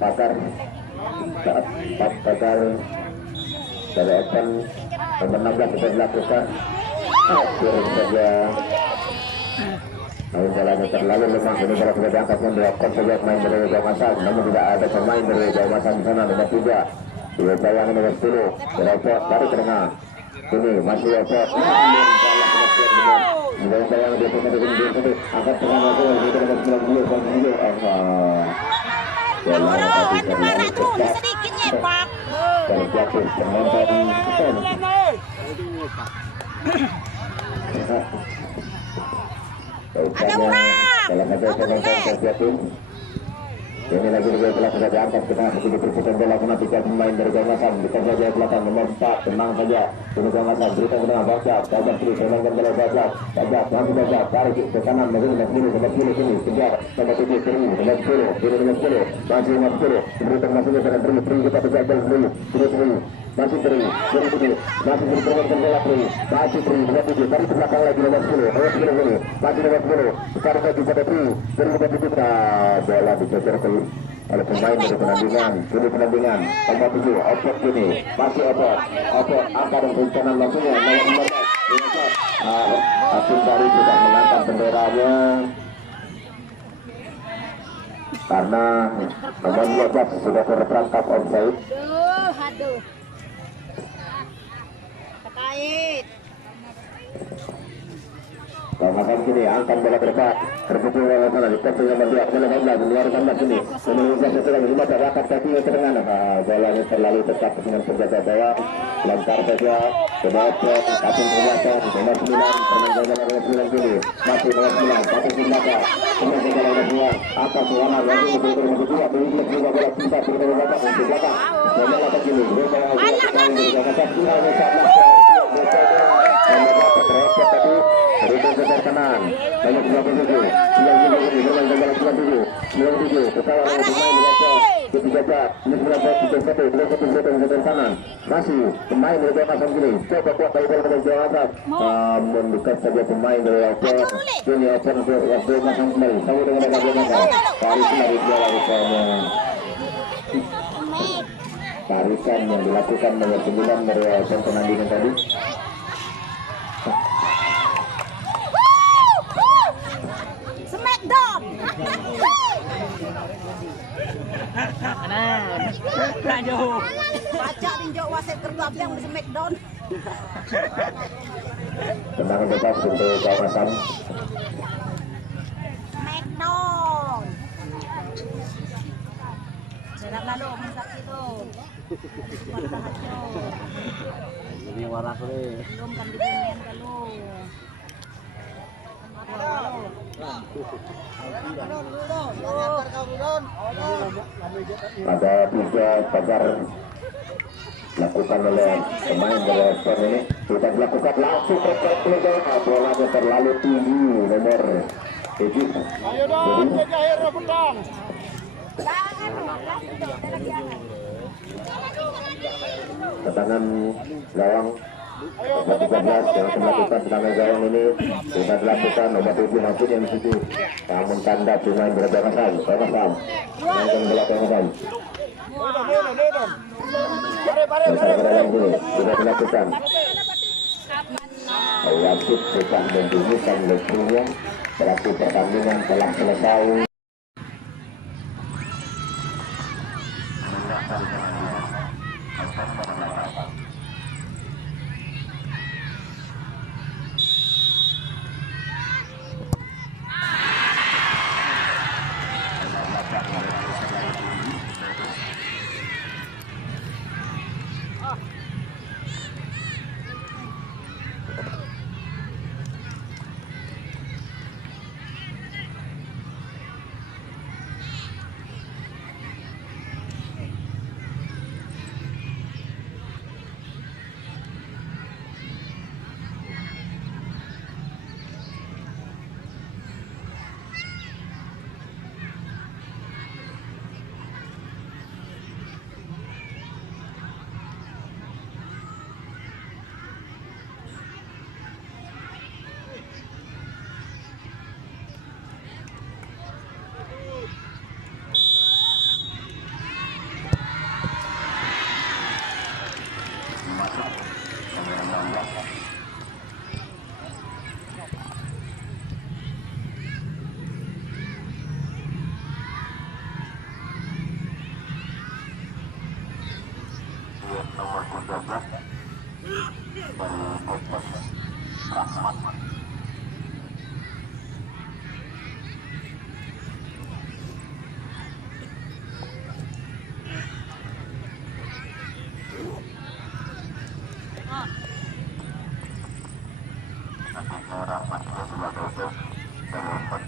Pakar dari Evan nomor 16 sudah dilakukan. Akhirnya saja namun jalannya terlalu lemah. Ini bola sudah diangkat mendoakan saja pemain dari Kawasan, namun tidak ada pemain dari Kawasan di sana. Nomor 3 sudah jalan nomor 10 berepot dari tengah. Ini masih repot. Dengan sayang dia punya dengan angkat tengah masuk di nomor 90 Orang gimana tuh? Sedikitnya Pak. terjatuh penonton. Ada orang. Dalam ada penonton terjatuh. Ini lagi telah sudah diangkat ke tengah begitu perputaran bola kena 3 pemain dari Kawasan bukan saja belakang nomor 4 tenang saja untuk Kawasan berikan ke tengah Bajak kiri tenangkan bola Bajak tarik ke kanan nomor 10 sini kejar nomor 7 kiri nomor 10 masih nomor 10 berikan masuknya pada Tri kita Bajak Tri masih Tri masih berperang bola Tri masih Tri nomor 7 tarik ke belakang lagi nomor 10 ini masih nomor 10 sekarang lagi pada Tri bola dicecer ke oleh pemain dari penandingan nomor 7 Opot ini masih Opot angka dan rencana langsungnya nomor 14 Hakim Bari sudah mengangkat benderanya karena nomor 12 sudah terperangkap offside. Aduh. Terkait. Kawasan kini angkat bola berdekat terpukul oleh sana di pos nomor 2 ke 18 luar kandang sini menuju setelah lima terangkat kaki ke tengah. Bolanya terlalu dekat dengan penjaga gawang, lempar saja ke bawah kaki belakang nomor 9 permainan nomor 9 kini masih nomor 9 kaki belakang kemudian nomor 2 atas warna lagi ke nomor 2 berikut juga bola bisa ke nomor belakang untuk belakang bola atas kini Rito sebelah kanan, banyak 97, 97 bermain dengan 97 pesawat bermain di bawah ketiga bat, ini 21 kanan, masih pemain dari kawasan kini, coba kuat dari bola dari kawasan, namun dekat saja pemain dari Oper, ini Oper waktu masang kembali, sama dengan bagaimana, Paris dari bola usahanya. Tarikan yang dilakukan nomor 9 dari penandingan tadi. Smackdown. Baca tinjau wasit tertuap yang di Smackdown. Tendangan bebas untuk kawasan. Smackdown. Sedap lalu masak itu. Ini warna kulit. Belum kan dibunyian kalau. Ada 3 pagar dilakukan oleh pemain dari Oper ini sudah dilakukan langsung ke bolanya terlalu tinggi nomor 7. Ayo dong, jadi akhirnya pedang. Tendangan gawang nomor 13 yang melakukan tendangan gawang ini sudah dilakukan nomor 7 masuk yang di situ. Namun tanda pemain berbelakang, yang belakang. Sudah dilakukan. Wasit sudah membunyikan lesunya. Pelaku pertandingan telah selesai. Nomor 13 dari Oper Rahmat. Rahmat sebagai Oper dari Oper.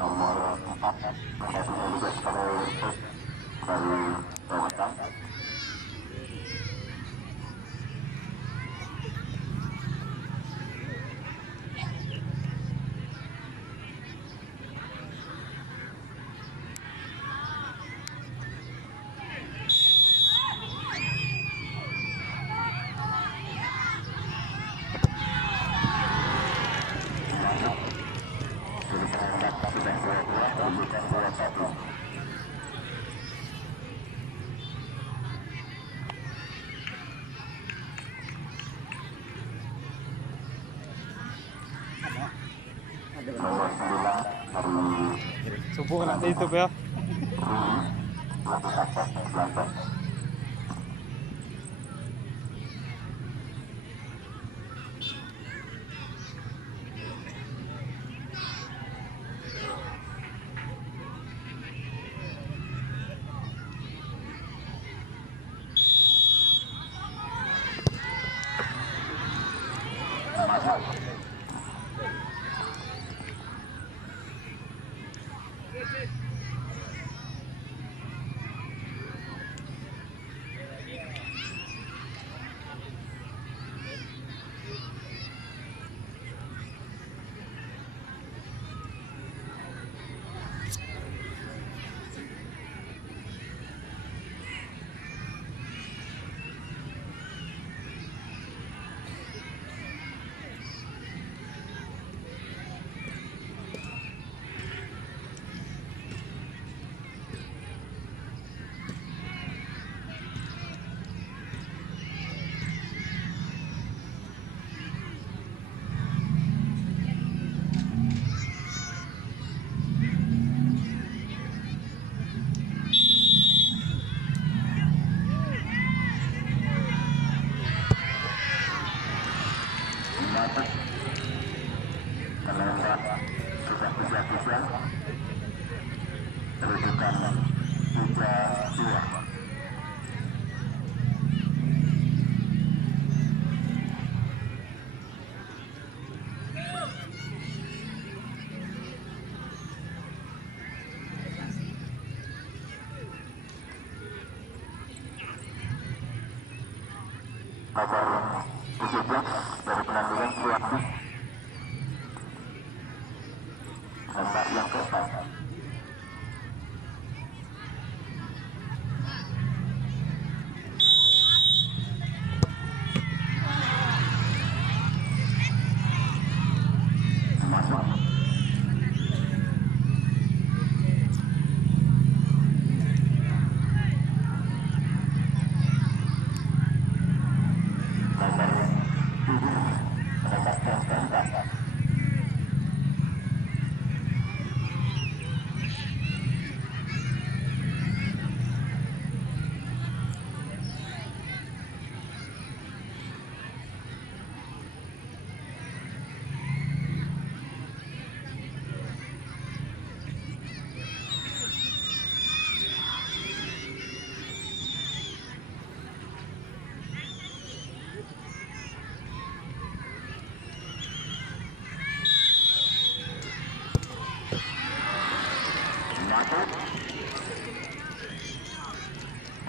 nomor 4 satunya juga sebagai dari Bapak. Subuh nanti itu ya. Nomor 17 dari penandingan Suwati nomor yang keempat. Masuk.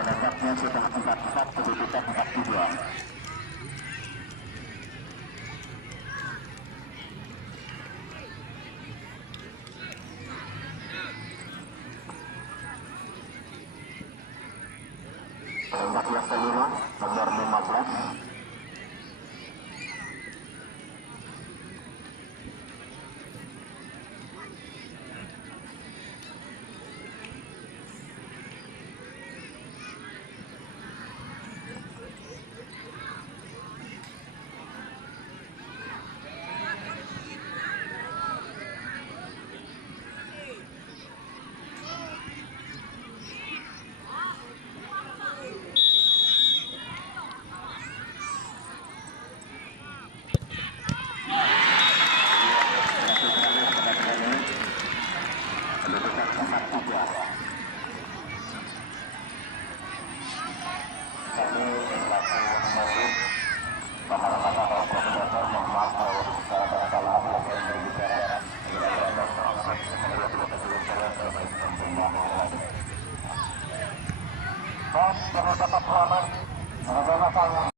Menangkapnya sudah 44 kedudukan 42. Penembak yang kelima nomor 15 Profesor, mohon maaf kalau saya salah, saya berbicara. tetap selamat.